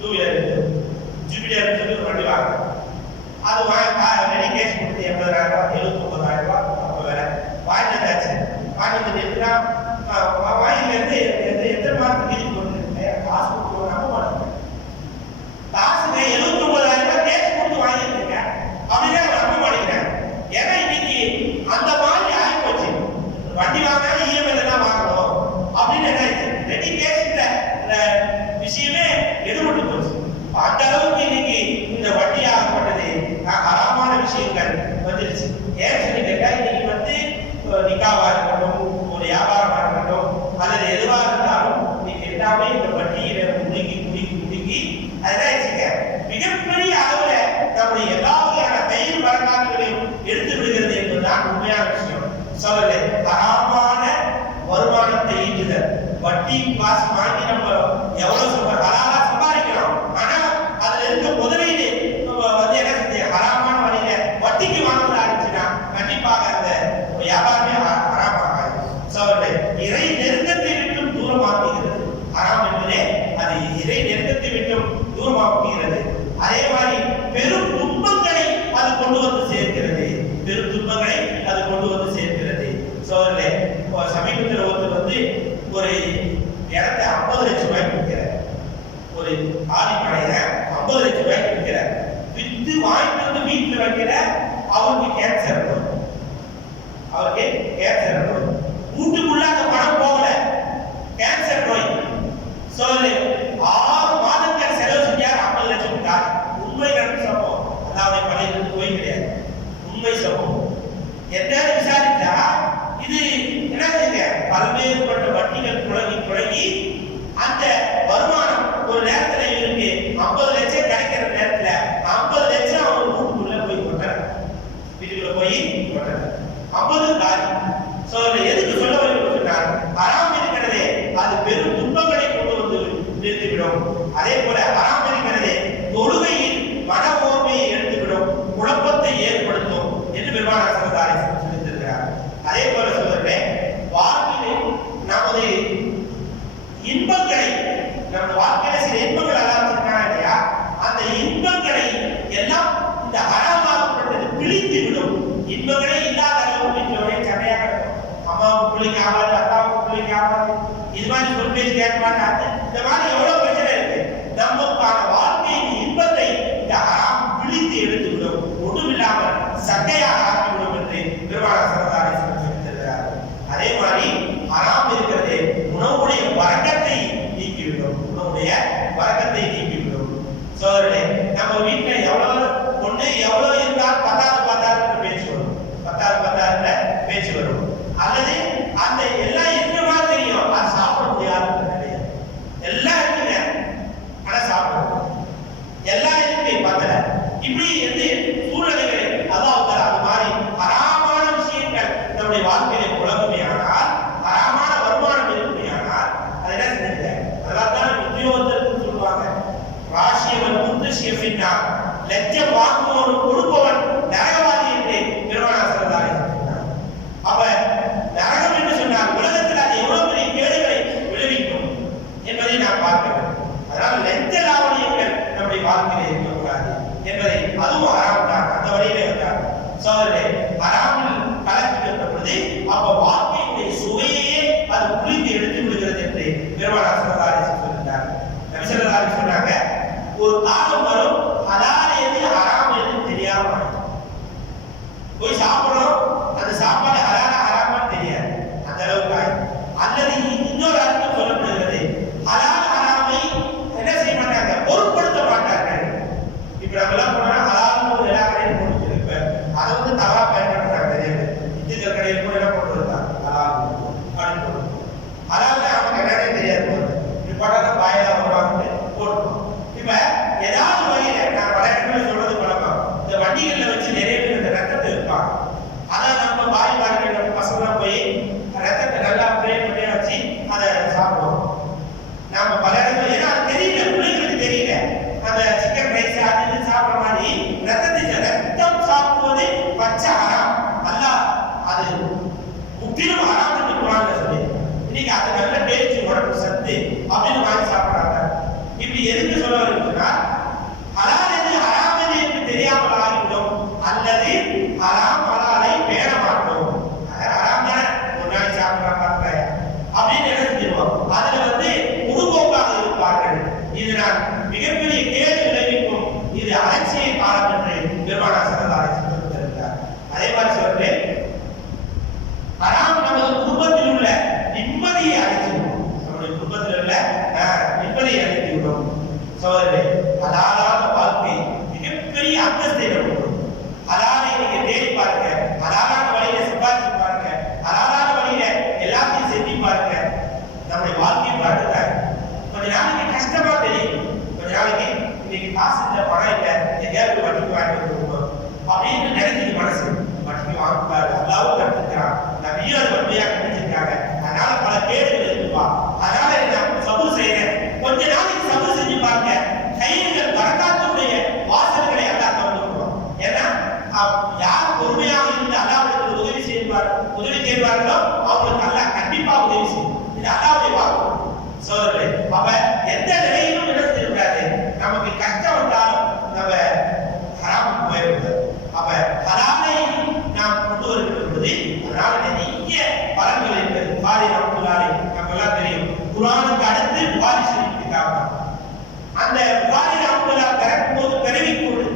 2 வீலர் ஜூபிட்டர் சொல்லி ஒரு வண்டி வாங்கினேன். அது ரெடி கேஷ் கொடுத்து 80,000 ரூபாய் 79,000 ரூபாய் அப்போ வேற வாங்கிட்டு வந்தாச்சு. வாங்கிட்டு வந்து எப்படின்னா வாங்கிலேருந்து எத்தனை மாதத்துக்கு இது போட்டு காசு கொடுத்து நம்ப மாட்டேங்க. காசுங்க 79,000 ரூபாய் கேஷ் கொடுத்து வாங்கியிருக்கீங்க அப்படின்னா நம்ப மாட்டேங்கிறேன். ஏன்னா இன்னைக்கு அந்த மாதிரி ஆகி போச்சு. வண்டி வாங்கினாலும் இஎம்ஐல தான் வாங்கணும் அப்படின்னு என்ன ஆயிடுச்சு, ரெடி கேஷ்ன்ற விஷயமே எடுபட்டு போச்சு. அந்த அளவுக்கு இன்னைக்கு இந்த வட்டி ஆகப்பட்டது ஹராமான விஷயங்கள் வந்துருச்சு. ஏன் சொல்லி கேட்டா இன்னைக்கு வந்து நிக்காவா இருக்கட்டும், ஒரு வியாபாரமா இருக்கட்டும், அல்லது எதுவா இருந்தாலும் இன்னைக்கு எல்லாமே இந்த வட்டியில முடுங்கி அதான் மிகப்பெரிய அளவுல நம்முடைய எல்லா வகையான கயிறு வரலாறுகளையும் எடுத்து விடுகிறது என்பதுதான் உண்மையான விஷயம். சொல்லலை ஹராமான வருமானத்தை ஈட்டுதல், வட்டி காசு வாங்கி நம்ம எவ்வளவு ஹலாலா சம்பாதிக்கிறோம், ஆனா அதுல இருக்க முதலீடு வந்து என்ன செஞ்சு ஹராமான வழியில வட்டிக்கு வாங்குறது ஆரம்பிச்சுன்னா கண்டிப்பாக அந்த வியாபாரமே ஹராமாகாது. இறை நெருக்கத்தை விட்டும் தூரமாக்குகிறது. ஹராம் என்பதே அது இறை நெருக்கத்தை விட்டும் தூரமாக்குகிறது. அதே மாதிரி பெரும் துன்பங்களை அது கொண்டு வந்து சேர்க்கிறது, பெரும் துன்பங்களை அது கொண்டு வந்து சேர்க்கிறது. சமீபத்தில் ஒருத்தர் வந்து ஒரு இடத்தை 50 லட்சம் ரூபாய்க்கு விற்கிறார். ஒரு ஆதி கடையில 50 லட்சம் ரூபாய்க்கு விற்கிறார். வித்து வாங்கிட்டு வந்து வீட்டுல வைக்கிற அவருக்கு கேன்சர் நோய், அவருக்கு கேன்சர் நோய், வீட்டுக்குள்ள அந்த பணம் போகல, கேன்சர் நோய். 6 மாதங்கள் செலவு செஞ்சார், 50 லட்சம் காசு. உண்மை நடந்த சம்பவம், அதாவது பழைய போய் கிடையாது, உண்மை சம்பவம். என்ன விசாரித்தா இது என்ன பல்வேறுபட்ட வட்டிகள் குழங்கி அந்த வருமானம் ஒரு நேரத்துல இருக்கு 50 லட்சம் கிடைக்கிற நேரத்துல 50 லட்சம் அவங்க வீட்டுக்குள்ள போய் கொட்டுறாங்க, வீட்டுக்குள்ள போய் கொட்டுறாங்க 50 காலி. எதுக்கு சொல்ல வருகிறார்? ஹராம் இருக்கிறதே அது பெரும் துன்பங்களை கொண்டு வந்து நிறுத்திவிடும். அதே போல ஹராம் இருக்கிறதே தொழுகையில் மன ஓர்மையை எடுத்துவிடும், குழப்பத்தை ஏற்படுத்தும் என்று பெருமானார் ஸல்லல்லாஹு அலைஹி வஸல்லம் சொல்லியிருக்கிறார். அதே போல சொல்றேன், வாழ்க்கையில் நமது இன்பங்களை, நம்ம வாழ்க்கையில சில இன்பங்கள் எல்லாம் இருக்காங்க இல்லையா, அந்த இன்பங்களை எல்லாம் இந்த ஹராமாக்கப்பட்டது பிழித்து விடும். இன்பங்களே இல்லாத அளவு வீட்டுடைய சண்டையாக இருக்கும். அம்மாவுக்கு பிள்ளைக்கு ஆகாது, அத்தாவுக்கு பிள்ளைக்கு ஆகாது, இது மாதிரி சொல் பேச்சு கேட்க மாட்டாங்க. இந்த மாதிரி எவ்வளவு பிரச்சனை இருக்கு. நமக்கான வாழ்க்கையின் இன்பத்தை இந்த ஹராம் பிழித்து எடுத்து விடும், ஒன்றுமில்லாமல் சட்டையாக ஆக்கிவிடும் என்று பெருமானார் ஸல்லல்லாஹு அலைஹி வஸல்லம் சொல்லியிருக்கிறார். அதே மாதிரி ஹராம் இருக்கிறது உணவுடைய வரக்கத்தை நீக்கிவிடும், உணவுடைய வரக்கத்தை நீக்கிவிடும். நம்ம வீட்டுல எவ்வளவு ஒண்ணு எவ்வளவு இருந்தால் 10,000 பேச்சு வரும், 10,000 பேச்சு வரும். அல்லது அந்த எல்லாம் இருக்கிற மாதிரி தெரியும், அது சாப்பிட முடியாது கிடையாது. எல்லாம் இருக்குங்க, ஆனா சாப்பிடும் எல்லாம் இருக்கு பத்தல. இப்படி எந்த சூழ்நிலைகளை அல்லாஹ் அது மாதிரி ஹராமான விஷயங்கள் நம்முடைய வாழ்க்கையில புலங்குமையானால், ஹராமான வருமானம் இருக்குமையானால் அது என்ன செஞ்சுங்க. அதனால்தான் உத்தியோகத்திற்கு சொல்லுவாங்க, ராசியவன் முத்துசியபின்னா லட்சம் வாங்குவோன் கொடுப்பவன் நரகவாதி என்று பெருமானார் ஸல்லல்லாஹு அலைஹி வஸல்லம். அப்ப நரகம் என்று சொன்னால் உலகத்தில் அது எவ்வளவு பெரிய கேடுகளை விளைவிக்கும். பெருமானார் ஸல்லல்லாஹு அலைஹி வஸல்லம் சொல்றாங்க. நபி ஸல்லல்லாஹு அலைஹி சொன்னாங்க, ஒரு காலம் வரும் ஹலால் எது ஹராம் எது தெரியாம போய் சாப்பிடணும், அந்த சாப்பாடு ஹலாலா ஹராமான்னு தெரியாது, அந்த அளவுக்கு ஆயிடும். அல்லது இன்னொரு அர்த்தம் சொல்லப்படுகிறது, ஹலால் ஹராமை என்ன செய்ய மாட்டாங்க, பொருட்படுத்த மாட்டார்கள். இப்ப நம்ம எல்லாம் போனா ஹலால்னு ஒரு எல்லா கடையிலும் போட்டு இருப்ப அதை வந்து தவறா பயன்படுத்துறாங்க. தெரியாது இந்துக்கள் கடையில் கூட என்ன போட்டு இருக்காங்க, ஹலால் அப்படின்னு போட்டு ஹலால் அவங்க என்னன்னே தெரியாது, இப்ப பட்டாத பாயலா வருவாங்க போட்டுருவோம். இப்ப ஏதாவது வகையில நான் பல இடத்துல சொல்றது பழக்கம், இந்த வண்டிகள்ல வச்சு நிறைய பேர் இந்த ரத்தத்தை வைப்பாங்க. அதை நம்ம பாய் பார்க்கிற பசங்க போய் ரத்தத்தை நல்லா ப்ரே பண்ணி வச்சு அதை சாப்பிடுவோம். நாம பல இடத்துல ஏன்னா அது தெரியல, பிள்ளைங்களுக்கு தெரியல, அந்த சிக்கன் ரைஸ் அது சாப்பிட்ற மாதிரி ரத்தம் சாப்பிடுவது பச்சை ஹராம் அல்லாஹ் அது முற்றிலும் ஹராம் என்று குர்ஆன்ல சொல்லி, இன்னைக்கு அது நல்ல டேஸ்ட் உடம்பு சத்து அப்படின்னு வாங்கி சாப்பிடுறாங்க. இப்படி எதுக்கு சொல்ல வருதுன்னா, ஹலால் எது ஹராம் எது என்று தெரியாமல் ஆகிவிடும், அல்லது ஹராம் ஹலாலை பேண மாட்டோம். ஹராம் தானே ஒரு நாளைக்கு சாப்பிடுறாங்க அப்படின்னு என்ன செஞ்சிருவோம், அதுல வந்து முழுபோக்காக இருப்பார்கள். இதனால் மிகப்பெரிய கேடு விளைவிக்கும், இது அலட்சிய காலம் என்று பெருமானார் ஸல்லல்லாஹு அலைஹி வஸல்லம் தெரிவித்தார். அதே மாதிரி சொல்றேன், ஹராம் நமது குடும்பத்தில் உள்ள நிம்மதியை அழித்துவிடும், நம்முடைய குடும்பத்தில் உள்ள நிம்மதியை அழித்துவிடும். சோதரே, ஹலாலான வாழ்க்கை மிகப்பெரிய அந்தஸ்தை கொடுக்கும். ஹலாலை நீங்க தேடி பாருங்க, ஹலாலான வழியில சம்பாதிச்சு பாருங்க, ஹலாலான வழியில எல்லாத்தையும் செஞ்சு பாருங்க, நம்முடைய வாழ்க்கையை பாருங்க. கொஞ்ச நாளைக்கு கஷ்டமா தெரியும், கொஞ்ச நாளைக்கு இன்னைக்கு காசு இல்ல, பணம் இல்ல, எங்கேயாவது வட்டிக்கு வாங்கிட்டு போகணும் அப்படின்னு நினைச்சிட்டு மனசு வட்டிக்கு வாங்கிப்பாரு. அல்லாவும் கற்றுக்கிறான், நபியும் அது வட்டியாக கண்டிச்சிருக்காங்க. அதனால பல கேடுகள் இருக்குப்பா, அதனால நான் சபூர் செய்யறேன். கொஞ்ச நாளைக்கு சபூர் செஞ்சு பாருங்க, கைகள் பரக்காத்துடைய வாசல்களை அல்லாஹ் திறந்துவிடுவான். ஏன்னா யார் பொறுமையாக இருந்து அல்லாஹ்வுக்கு உதவி செய்வார்களோ அவங்களுக்கு அல்லாஹ் கண்டிப்பா உதவி செய்யும். இது அல்லாஹ்வுடைய வாக்கு. சோதரே, அப்ப எந்த நிலையிலும் என்ன செய்யக்கூடாது, நமக்கு கஷ்டம் வந்தாலும் நம்ம ஹராமுக்கு போயிடக்கூடாது. அப்ப ஹலாலை நாம் கொண்டு வருகிறது, அதனால நிறைய பலன்கள் இருக்கிறது. புகாரி ரஹ்மத்துல்லாஹி நம்ம எல்லாம் தெரியும், குர்ஆனுக்கு அடுத்து புகாரி ஷரீஃப் கிதாப். அந்த புகாரி ரஹ்மத்துல்லாஹி பிறக்கும் போது பிறவிக்கூடு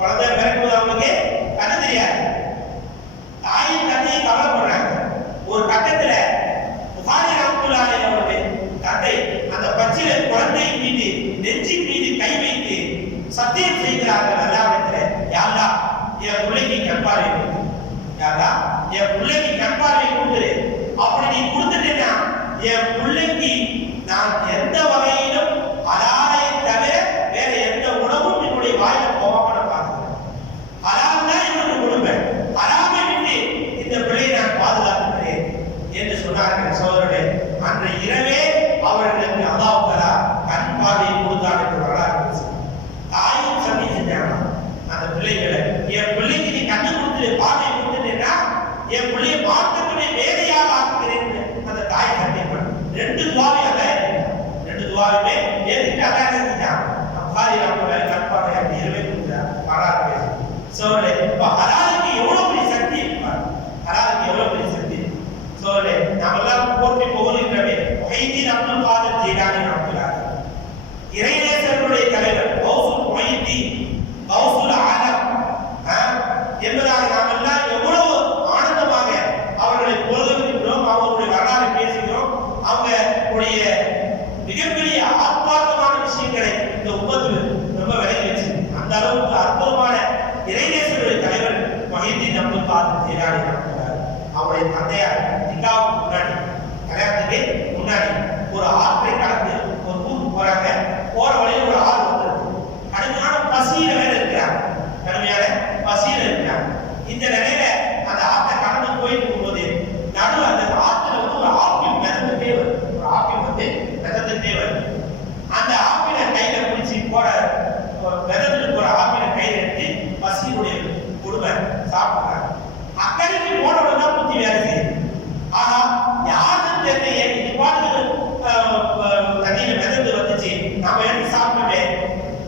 குழந்தை பிறக்கும்போது அவங்களுக்கு கண்ணு தெரியாது, தாயும் தந்தையும் கவலைப்படுறாங்க. ஒரு கட்டத்துல புகாரி ரஹ்மத்துல்லாஹி அவருடைய தந்தை அந்த பச்சில குழந்தை மீது நெஞ்சி மீது கை வைத்து சத்தியம் செய்கிறார்கள், அல்லாஹ்விடத்திலே, யா அல்லாஹ் என் பிள்ளைக்கு கண் பார்வை கொடு, யா அல்லாஹ் என் பிள்ளைக்கு கண் பார்வை கொடு. அப்படி நீ கொடுத்துட்டேன்னா என் பிள்ளைக்கு நான் எந்த வகையிலும் ஹலாலை தவிர வேற எந்த உணவும் என்னுடைய வாயில போகாம நான் பார்க்கிறேன். ஹலால் தான் என்னோட கொடுப்பேன், ஹராமை விட்டு இந்த பிள்ளையை நான் பாதுகாத்துக்கிறேன் என்று சொன்னார்கள். சோதரர்களே, அன்று இரவே அவர்களுக்கு அல்லாஹ் தஆலா கண் பார்வையை கொடுத்தார் என்று வரலாறு. தாயும் சத்தியம் செஞ்சாங்க அந்த பிள்ளைகளை, என் பிள்ளைக்கு நீ கண்ணு கொடுத்து பார்வை கொடுத்துட்டேன்னா என் பிள்ளையை மாற்றத்துடைய வேலையாக ஆக்குகிறேன் அந்த தாய் சத்தியம் பண்ண. ரெண்டு துவாவை அல்லாஹ் ஏற்றுக்கிட்டான், ரெண்டு துவாவுமே ஏற்றுக்கிட்டு அல்லாஹ் செஞ்சான். புகாரி ரஹ்மத்துல்லாஹி கண் பார்வை அப்படி இரவே கொடுத்தார் வரலாறு பேசு. சோதரே, ஹலாலுக்கு எவ்வளவு பெரிய சக்தி இருப்பார், ஹலாலுக்கு எவ்வளவு பெரிய சக்தி. சோதரே, நாம் எல்லாம் போற்றி புகழ்கின்றவே முஹைதீன் அப்துல் காதிர் ஜீலானி ரஹ்மத்துல்லாஹி, இறைநேசர்களுடைய தலைவர், கௌசுல் முஹைதீன், கௌசுல் ஆலம் என்பதாக நாம் எல்லாம் எவ்வளவு ஆனந்தமாக அவர்களை புகழ்கின்றோம், அவர்களுடைய வரலாறு பேசுகிறோம். அவங்களுடைய மிகப்பெரிய ஆத்மார்த்தமான விஷயங்களை இந்த உம்மத்தில் ரொம்ப விளங்கி வச்சு, அந்த அளவுக்கு அற்புதமான இறைநேசர்களுடைய தலைவர் முஹைதீன் அப்துல் காதிர் ஜீலானி ரஹ்மத்துல்லாஹி. அவருடைய தந்தையார் நிக்காவுக்கு முன்னாடி, கல்யாணத்துக்கு முன்னாடி ஒரு ஆற்றை கடந்து ஒரு ஊருக்கு போறாங்க. போற வழியில் ஒரு ஆறு வந்துருக்கு, கடுமையான பசியில வேற இருக்கிறாங்க, கடுமையான பசியில இருக்கிறாங்க. இந்த நிலையில அந்த ஆற்றை கடந்து போயிட்டு இருக்கும்போது நடு அந்த ஆற்றுல வந்து ஒரு ஆப்பிள் மிதந்துட்டே வருது, ஒரு ஆப்பிள் வந்து மிதந்துட்டே வருது. அந்த ஆப்பிளை கையில பிடிச்சி போற மிதந்துட்டு போற ஆப்பிளை கையில எடுத்து பசியுடைய கொடுமை சாப்பிடுறாங்க. அக்கறைக்கு போனவங்க தான் புத்தி வேலை செய்யுது. ஆனா யாருன்னு தெரியலையே, இது பாட்டு தண்ணியில மிதந்து வந்துச்சு, நாம எடுத்து சாப்பிட்டுமே,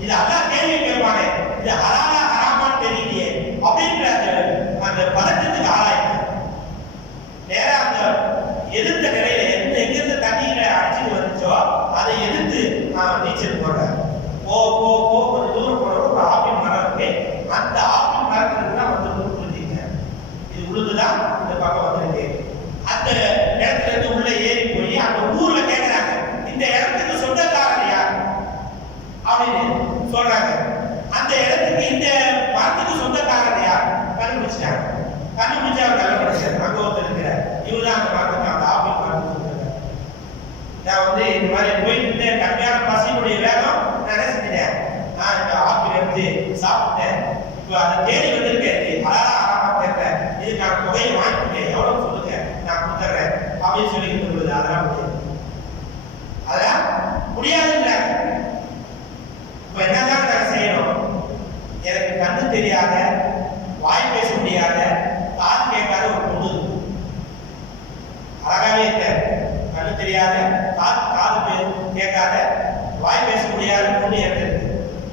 இது அல்லாஹ் கேள்வி கேட்பானே, இது ஹலாலா ஹராமான்னு தெரியலையே அப்படின்ற அந்த பதட்டத்துக்கு ஆளாயிட்டாங்க. நேரா அந்த எதிர்த்த நிலையில எங்கிருந்து தண்ணியில அடிச்சுட்டு அதை எதிர்த்து நீச்சல் போடுறாரு. கொஞ்சம் தூரம் போன ஒரு ஆப்பிள் மரம் இருக்கு. அந்த ஆப்பிள் மரத்துல தான் வந்து புரிஞ்சுங்க, இது உழுதுதான் இந்த பக்கம் வந்துருக்கு. அந்த இடத்துல இருந்து உள்ள ஏறி போய் அந்த ஊர்ல கேட்கிறாங்க, இந்த இடத்துக்கு சொந்தக்காரர் யார் அப்படின்னு சொல்றாங்க. அந்த இடத்துக்கு இந்த மரத்துக்கு சொந்தக்காரர் யார் கண்டுபிடிச்சிட்டாங்க. கண்டுபிடிச்சா அவர் நல்ல மனுஷன், அங்க ஒருத்தர் இருக்கிறார், இவர் தான் அந்த மரத்துக்கு, அந்த ஆப்பிள் மரத்துக்கு சொந்தக்காரர். நான் வந்து இந்த மாதிரி போயிட்டு கம்மியான பசியுடைய வேகம் நான் என்ன செஞ்சிட்டேன், நான் இந்த ஆப்பிள் எடுத்து சாப்பிட்டேன். இப்போ அதை தேடி வந்திருக்கேன், ஆறாம கேட்கிறேன், இதுக்கான தொகையை வாங்கிட்டேன், எவ்வளவு சொல்லுங்க நான் கொடுத்துட்றேன் அப்படின்னு சொல்லிக்கிட்டு பொழுது அதெல்லாம் முடியாது, அதெல்லாம் முடியாதுல்ல. இப்ப என்னதான் நான் செய்யணும்? எனக்கு கண்ணு தெரியாத, வாய் பேச முடியாத, காது கேட்காத ஒரு பொண்ணு, அழகாவே இருக்க, கண்ணு தெரியாத, காது கேட்காத, வாய் பேச முடியாத பொண்ணு இருக்கு,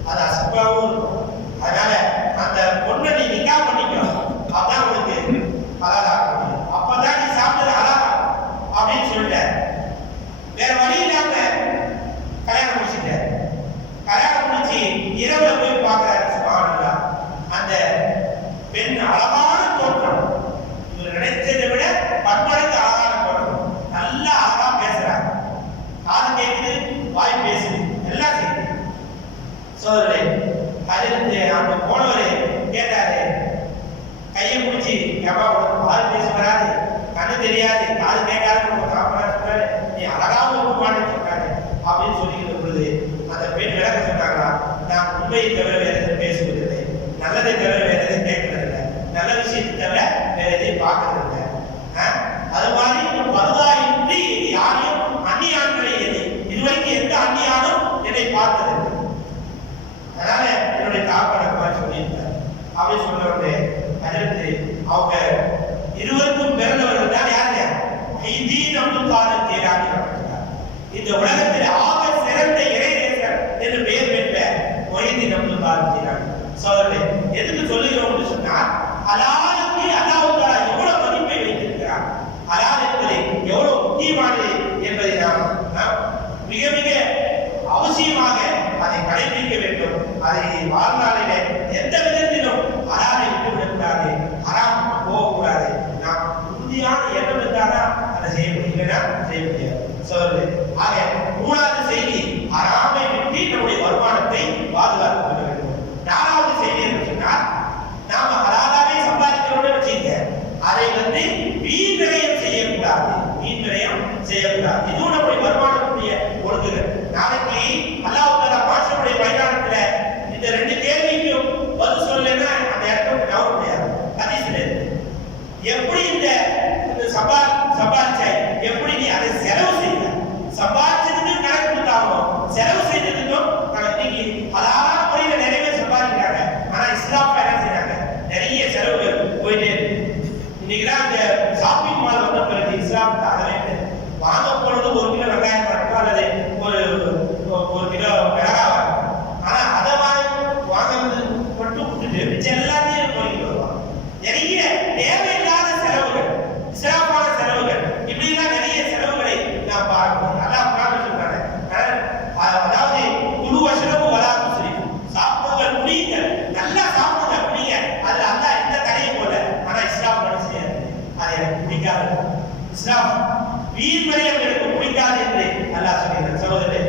அது அசுப்பாவும் இருக்கும். அதனால அந்த பொண்ணை நீ நிக்கா பண்ணிக்கோ, அதான் உனக்கு அழகாக முடியும், அப்பதான் நீ சாப்பிட்டது அழகா அப்படின்னு சொல்லிட்ட. வேற வழி இல்லாம கல்யாணம் முடிச்சுட்ட. கல்யாணம் முடிச்சு இரவுல போய் பார்க்கிறாரு, சுபஹானல்லா, அந்த பெண் அழகான தோற்றம், இவர் நினைச்சதை விட பன்மடங்கு அழகான தோற்றம், நல்லா அழகா பேசுறாங்க, காது கேட்குது, வாய் பேசுது, எல்லாம் செய்யுது. சோதரே அதிலிருந்து அந்த போனவரு கேட்டாரு, கையை பிடிச்சி, எப்பா உனக்கு பால் பேச வராது, கண்ணு தெரியாது, காது கேட்காது, சொல்றாரு, நீ அழகாக ஒப்புமான்னு சொல்றாரு அப்படின்னு சொல்லிக்கிற பொழுது அந்த பெண் விளக்க சொன்னாங்களா, நான் உண்மையை தவிர வேற எதுவும் பேசுவதில்லை, நல்லதை தவிர வேற எதுவும் கேட்கறதில்லை, நல்ல விஷயத்தை தவிர வேற எதையும் பார்க்கறதில்லை. அது மாதிரி வருவாயின்றி யாரையும் அந்நியான்களை இதுவரைக்கும் எந்த அந்நியானும் என்னை பார்த்ததில்லை, அதனால என்னுடைய தாப்படமா சொல்லியிருந்தார் அப்படி சொன்னவர்களே. அதற்கு அவங்க இருவருக்கும் பிறந்தவர்கள் தான் யாரு? இந்த உலகத்தில் ஆக சிறந்த இறைநேசர் என்று பெயர் பெற்ற மொஹிதீன் அப்துல் காதர் ஜீலானி. சோதரே, எதுக்கு சொல்லுகிறோம் சொன்னால், ஹலாலுக்கு அல்லாஹ் தஆலா எவ்வளவு மதிப்பை வைத்திருக்கிறார், ஹலால் என்பது எவ்வளவு முக்கியமானது என்பதை நாம் மிக மிக அவசியமாக அதை கடைபிடிக்க வேண்டும். அதை வாழ்நாளிலே எந்த விதத்திலும் ஹலாலை விட்டுவிடக்கூடாது, ஹராம் போகக்கூடாது. நாம் உறுதியான எண்ணம் இருந்தால்தான் அதை செய்ய முடியலன்னா செய்ய முடியாது. ஆக மூணாவது செய்தி, ஹராமை விட்டு நம்முடைய வருமானத்தை பாதுகாத்துக் கொள்ள வேண்டும். நாலாவது செய்தி என்று சொன்னால், நாம ஹலாலாவே சம்பாதிக்கிறோம்னு வச்சுக்க, அதை வந்து வீண் விரயம் செய்யக்கூடாது, வீண் விரயம் செய்யக்கூடாது. இதுவும் நம்முடைய வருமானத்துடைய ஒழுங்குகள். நாளைக்கு அல்லாஹ் தஆலா மாஷருடைய மைதானத்துல இந்த ரெண்டு கேள்விக்கும் பதில் சொல்லலைன்னா அந்த இடத்துக்கு நம்ப முடியாது. ஹதீஸ்ல எப்படி இந்த சம்பாதிச்ச, எப்படி நீ அதை செலவு செய்ய, சம்பாதிச்சதுக்கு கணக்கு கொடுத்தாலும் செலவு செய்ததுக்கும் கணக்கு. அதாவது முறையில நிறைய சம்பாதிக்கிறாங்க, ஆனா இஸ்லாம் என்ன செய்யறாங்க, நிறைய செலவுகள் போயிட்டே இருக்கு. இன்னைக்குதான் அந்த ஷாப்பிங் மால் வந்த பிறகு இஸ்லாம் அதை வாங்க போனது 1 கிலோ வெங்காயம் இருக்கும், அல்லது ஒரு கிலோ மிளகாய், ஆனா அதை வாங்குறது மட்டும் விட்டுட்டு மிச்சம் எல்லாத்தையும் போயிட்டு வருவாங்க. நிறைய தேவையில்லாத செலவுகள், சிறப்பான செலவுகள், இப்படி எல்லாம் நிறைய செலவுகளை நாம் பார்க்கணும். நல்லா சொல்றாங்க, அதாவது குழு வசனமும் வராது சரி, சாப்பிடுங்கள் குடியுங்கள், நல்லா சாப்பிடுங்க குடிங்க, அதுல அல்லா எந்த தடையும் போல. ஆனா இஸ்லாம் மனுஷன் அது எனக்கு பிடிக்காது, இஸ்லாம் வீண்மறையம் எனக்கு பிடிக்காது என்று அல்லாஹ் சொல்கிறார். சகோதரரே,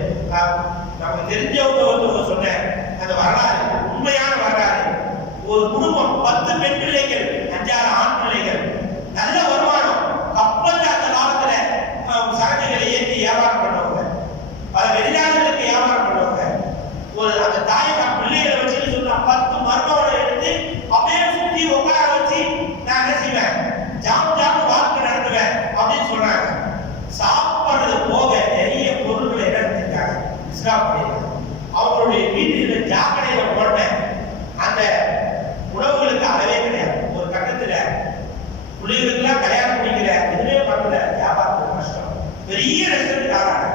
நமக்கு தெரிஞ்சவங்க ஒருத்தவங்க சொன்ன அந்த வரலாறு உண்மையான வரலாறு. ஒரு குடும்பம் 10 பெண் பிள்ளைகள், 5-6 ஆண் பிள்ளைகள், நல்ல வருமானம், கப்பல் அந்த காலத்துல சரக்குகளை ஏற்றி வியாபாரம் பண்ணவங்க, பல வெளிநாடுகளுக்கு வியாபாரம் பண்ணவங்க. ஒரு அந்த தாய் பிள்ளைகளை வச்சுன்னு சொன்னா 10 மருமகளை எடுத்து அப்படியே சுத்தி உட்கார வச்சு நான் என்ன செய்வேன், ஜாம் வாழ்க்கை நடத்துவேன் அப்படின்னு சொல்றாங்க. சாப்பாடு போக நிறைய பொருட்களை நடத்திருக்காங்க, இஸ்லாம் பண்ணிருக்காங்க. அவங்களுடைய வீட்டில் ஜாக்கடையில போட்ட அந்த உணவுகளுக்கு அளவே கிடையாது. ஒரு கட்டத்துல பிள்ளைகளுக்கெல்லாம் கல்யாணம் முடிக்கிற எதுவுமே பண்ணல, வியாபாரத்துக்கு கஷ்டம், பெரிய ரெஸ்டாரண்ட்.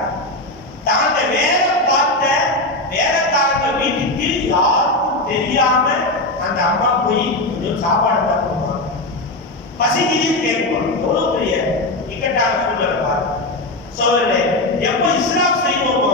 தாண்ட வேலை பார்த்த வேலைக்காரங்க வீட்டுக்கு யாருக்கும் தெரியாம அந்த அம்மா போய் கொஞ்சம் சாப்பாடு தான் கொடுப்பாங்க, பசிக்குதுன்னு கேட்பாங்க. எவ்வளவு பெரிய இக்கட்டான சூழ்நிலை பாருங்க. சோதரே, எப்போ இஸ்லாம் செய்வோமோ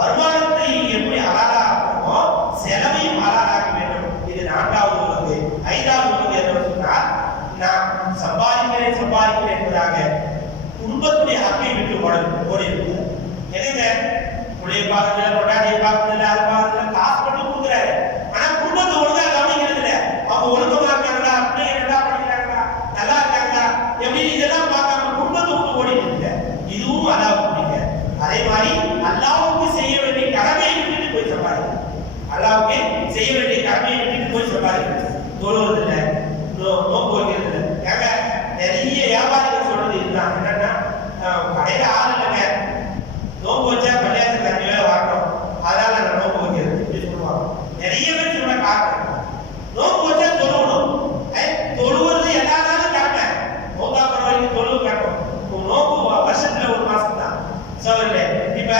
வருமானத்தை எப்படி ஹலாலாக்குமோ செலவையும் ஹலாலாக்க வேண்டும். இது 4வது ஒழுங்கு. 5வது ஒழுங்கு என்ன சொன்னால், நான் சம்பாதிக்கிறேன் என்பதாக குடும்பத்துடைய ஹக்கை விட்டு ஓடி இருக்கிறார். எதுங்க புள்ளைய பார்க்கல, பொண்டாட்டியை பார்க்கல, அது பார்க்கல, காசு மட்டும் கொடுக்குறாரு. ஆனா குடும்பத்தை ஒழுங்கா கவனிக்கிறது இல்லை. அவங்க ஒழுக்கமா இருக்காங்களா, பிள்ளைங்க நல்லா படிக்கிறாங்களா, நல்லா இருக்காங்களா, எப்படி இதெல்லாம் பார்க்காம குடும்பத்தை விட்டு ஓடி இருக்கு. இதுவும் அல்லாஹ்வுக்கு பிடிக்காது. அதே மாதிரி அல்லாஹ்வுக்கு செய்ய வேண்டிய கடமையை விட்டுட்டு போய் சம்பாதிக்கிறது. அல்லாஹ்வுக்கு செய்ய வேண்டிய கடமையை விட்டுட்டு போய் சம்பாதிக்கிறது. தொழுவது இல்லை, நோன்பு வைக்கிறது இல்லை. ஏங்க நிறைய வியாபாரிகள் சொல்றது இதுதான். என்னன்னா, கடையில ஆள் இல்லைங்க, நோன்பு வச்சா கல்யாணத்துக்கு 5 வேலை வரணும், அதனால நான் நோன்பு வைக்கிறது இப்படி சொல்லுவாங்க. நிறைய பேர் சொல்ற காரணம் நோன்பு வச்சா தொழுவணும். தொழுவது எல்லா நாளும் கடமை. மௌத்தாக்குற வரைக்கும் தொழுவு கடமை. நோன்பு வருஷத்துல 1 மாசம் தான். சோதரே இப்ப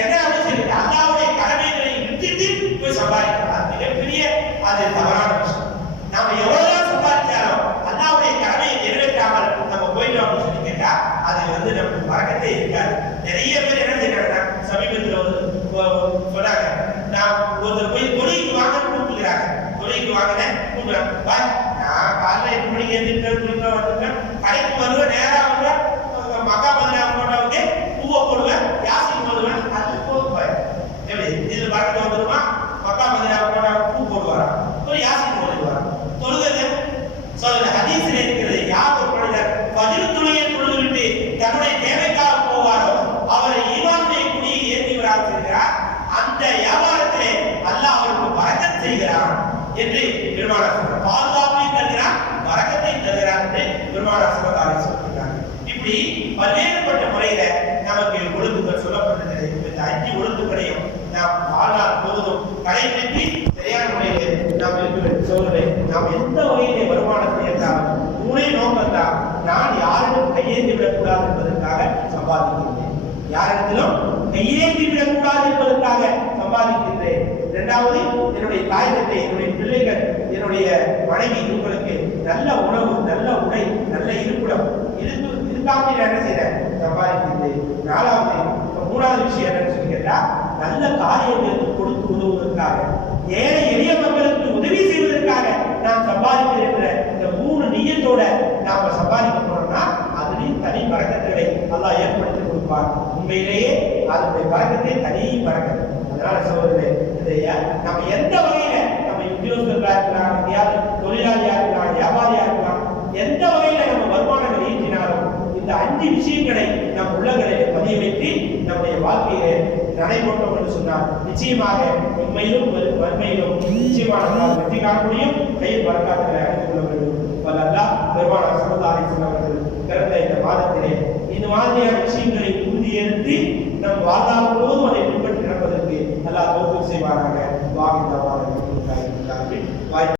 என்ன அப்படின்னு சொல்லிட்டு அல்லாஹ்வுடைய கடமைகளை விட்டுட்டு போய் சம்பாதிக்கலாம். மிகப்பெரிய அது தவறான விஷயம். நாம எவ்வளவுதான் சம்பாதிச்சாலும் அல்லாஹ்வுடைய கடமையை நிறைவேற்றாமல் நம்ம போயிட்டோம் அப்படின்னு சொல்லி கேட்டா அது நமக்கு பறக்கத்தே இருக்காது. நிறைய பேர் என்ன செய்யறாங்கன்னா, சமீபத்தில் சொன்னாங்க, நான் ஒருத்தர் போய் தொழிலுக்கு வாங்க கூப்பிடுறாங்க. தொழிலுக்கு வாங்கினேன் கூப்பிடுறாங்க. நான் காலைல 8 மணிக்கு எழுந்திருக்கேன், குளிப்பேன், வந்துருக்கேன், கடைக்கு வருவேன், நேரா வருவேன், மக்கா மதினா போட்டவங்க பூவை போடுவேன், யாசின் போடுவேன், அது போதும். எப்படி இதுல பறக்கத்தை வந்துருமா? மக்கா மதினா போட்டா பூ போடுவாரா, ஒரு யாசின் போடுவாரா? தொழுகிறது ஹதீஸில் இருக்கிறது. யார் ஒரு மனிதர் ஃபஜ்ர் தொழுகையை தொழுதுவிட்டு தன்னுடைய தேவைக்காக போவாரோ அவரை ஈமானுடைய குடியை ஏற்றிவராக செய்கிறார். அந்த வியாபாரத்திலே அல்லாஹ் அவருக்கு பரக்கத் செய்கிறான் என்று பெருமானார் சொல்றார். பாதுகாப்பையும் தருகிறான், பரக்கத்தையும் தருகிறான் என்று பெருமானார் ஸல்லல்லாஹு சொல்கிறார். இப்படி பல்வேறுபட்ட முறையில நமக்கு ஒழுங்குகள் சொல்லப்பட்டிருக்கிறது. இந்த 5 ஒழுங்குகளையும் நாம் வாழ்நாள் முழுவதும் கடைபிடித்து சரியான முறையிலே நாம் இருக்கிற சோதனை நாம் எந்த வகையிலே வருமானத்தை என்றால் மூளை நோக்கம் தான். நான் யாரிடம் கையேந்தி விடக்கூடாது என்பதற்காக சம்பாதிக்கின்றேன். யாரிடத்திலும் கையேந்தி விடக்கூடாது என்பதற்காக சம்பாதிக்கின்றேன். 2வது, என்னுடைய தாயகத்தை, என்னுடைய பிள்ளைகள், என்னுடைய மனைவி, இவங்களுக்கு நல்ல உணவு, நல்ல உடை, நல்ல இருப்பிடம் இதுக்காக என்ன செய்யறேன், சம்பாதிக்கின்றேன். 4வது, 3வது விஷயம் என்னன்னு சொல்லி கேட்டா, நல்ல காரியங்களுக்கு கொடுத்து உதவுவதற்காக, ஏழை எளிய மக்களுக்கு உதவி செய்வதற்காக நாம் சம்பாதிக்கிறேன் என்ற இந்த 3 நியத்தோட நாம சம்பாதிக்க போறோம்னா அதுலேயும் தனி பறக்கத்தை அல்லாஹ் ஏற்படுத்தி கொடுப்பார். உண்மையிலேயே அதனுடைய பறக்கத்தை தனி பறக்கத்தை. அதனால சகோதரர்களே, இதையா நம்ம எந்த வகையில நம்ம உத்தியோகஸ்தர்களா இருக்கலாம், எங்கேயாவது தொழிலாளியா இருக்கலாம், வியாபாரியா இருக்கலாம், எந்த வகையில நம்ம வருமானங்கள் ஈட்டினாலும் இந்த 5 விஷயங்களை நம் உள்ளங்களிலே பதிய வைத்து நம்முடைய வாழ்க்கையிலே நடைபோட்டோம் என்று சொன்னால் நிச்சயமாக உண்மையிலும் வறுமையிலும் நிச்சயமான வெற்றி காண முடியும். கையில் வரக்காட்டுகளை அடைந்து கொள்ள வேண்டும். அல்லாஹ் பெருமானார் ஸல்லல்லாஹு அலைஹி வஸல்லம் அவர்கள் பிறந்த இந்த மாதத்திலே இந்த மாதிரியான விஷயங்களை உறுதி எடுத்து நம் வாழ்நாள் முழுவதும்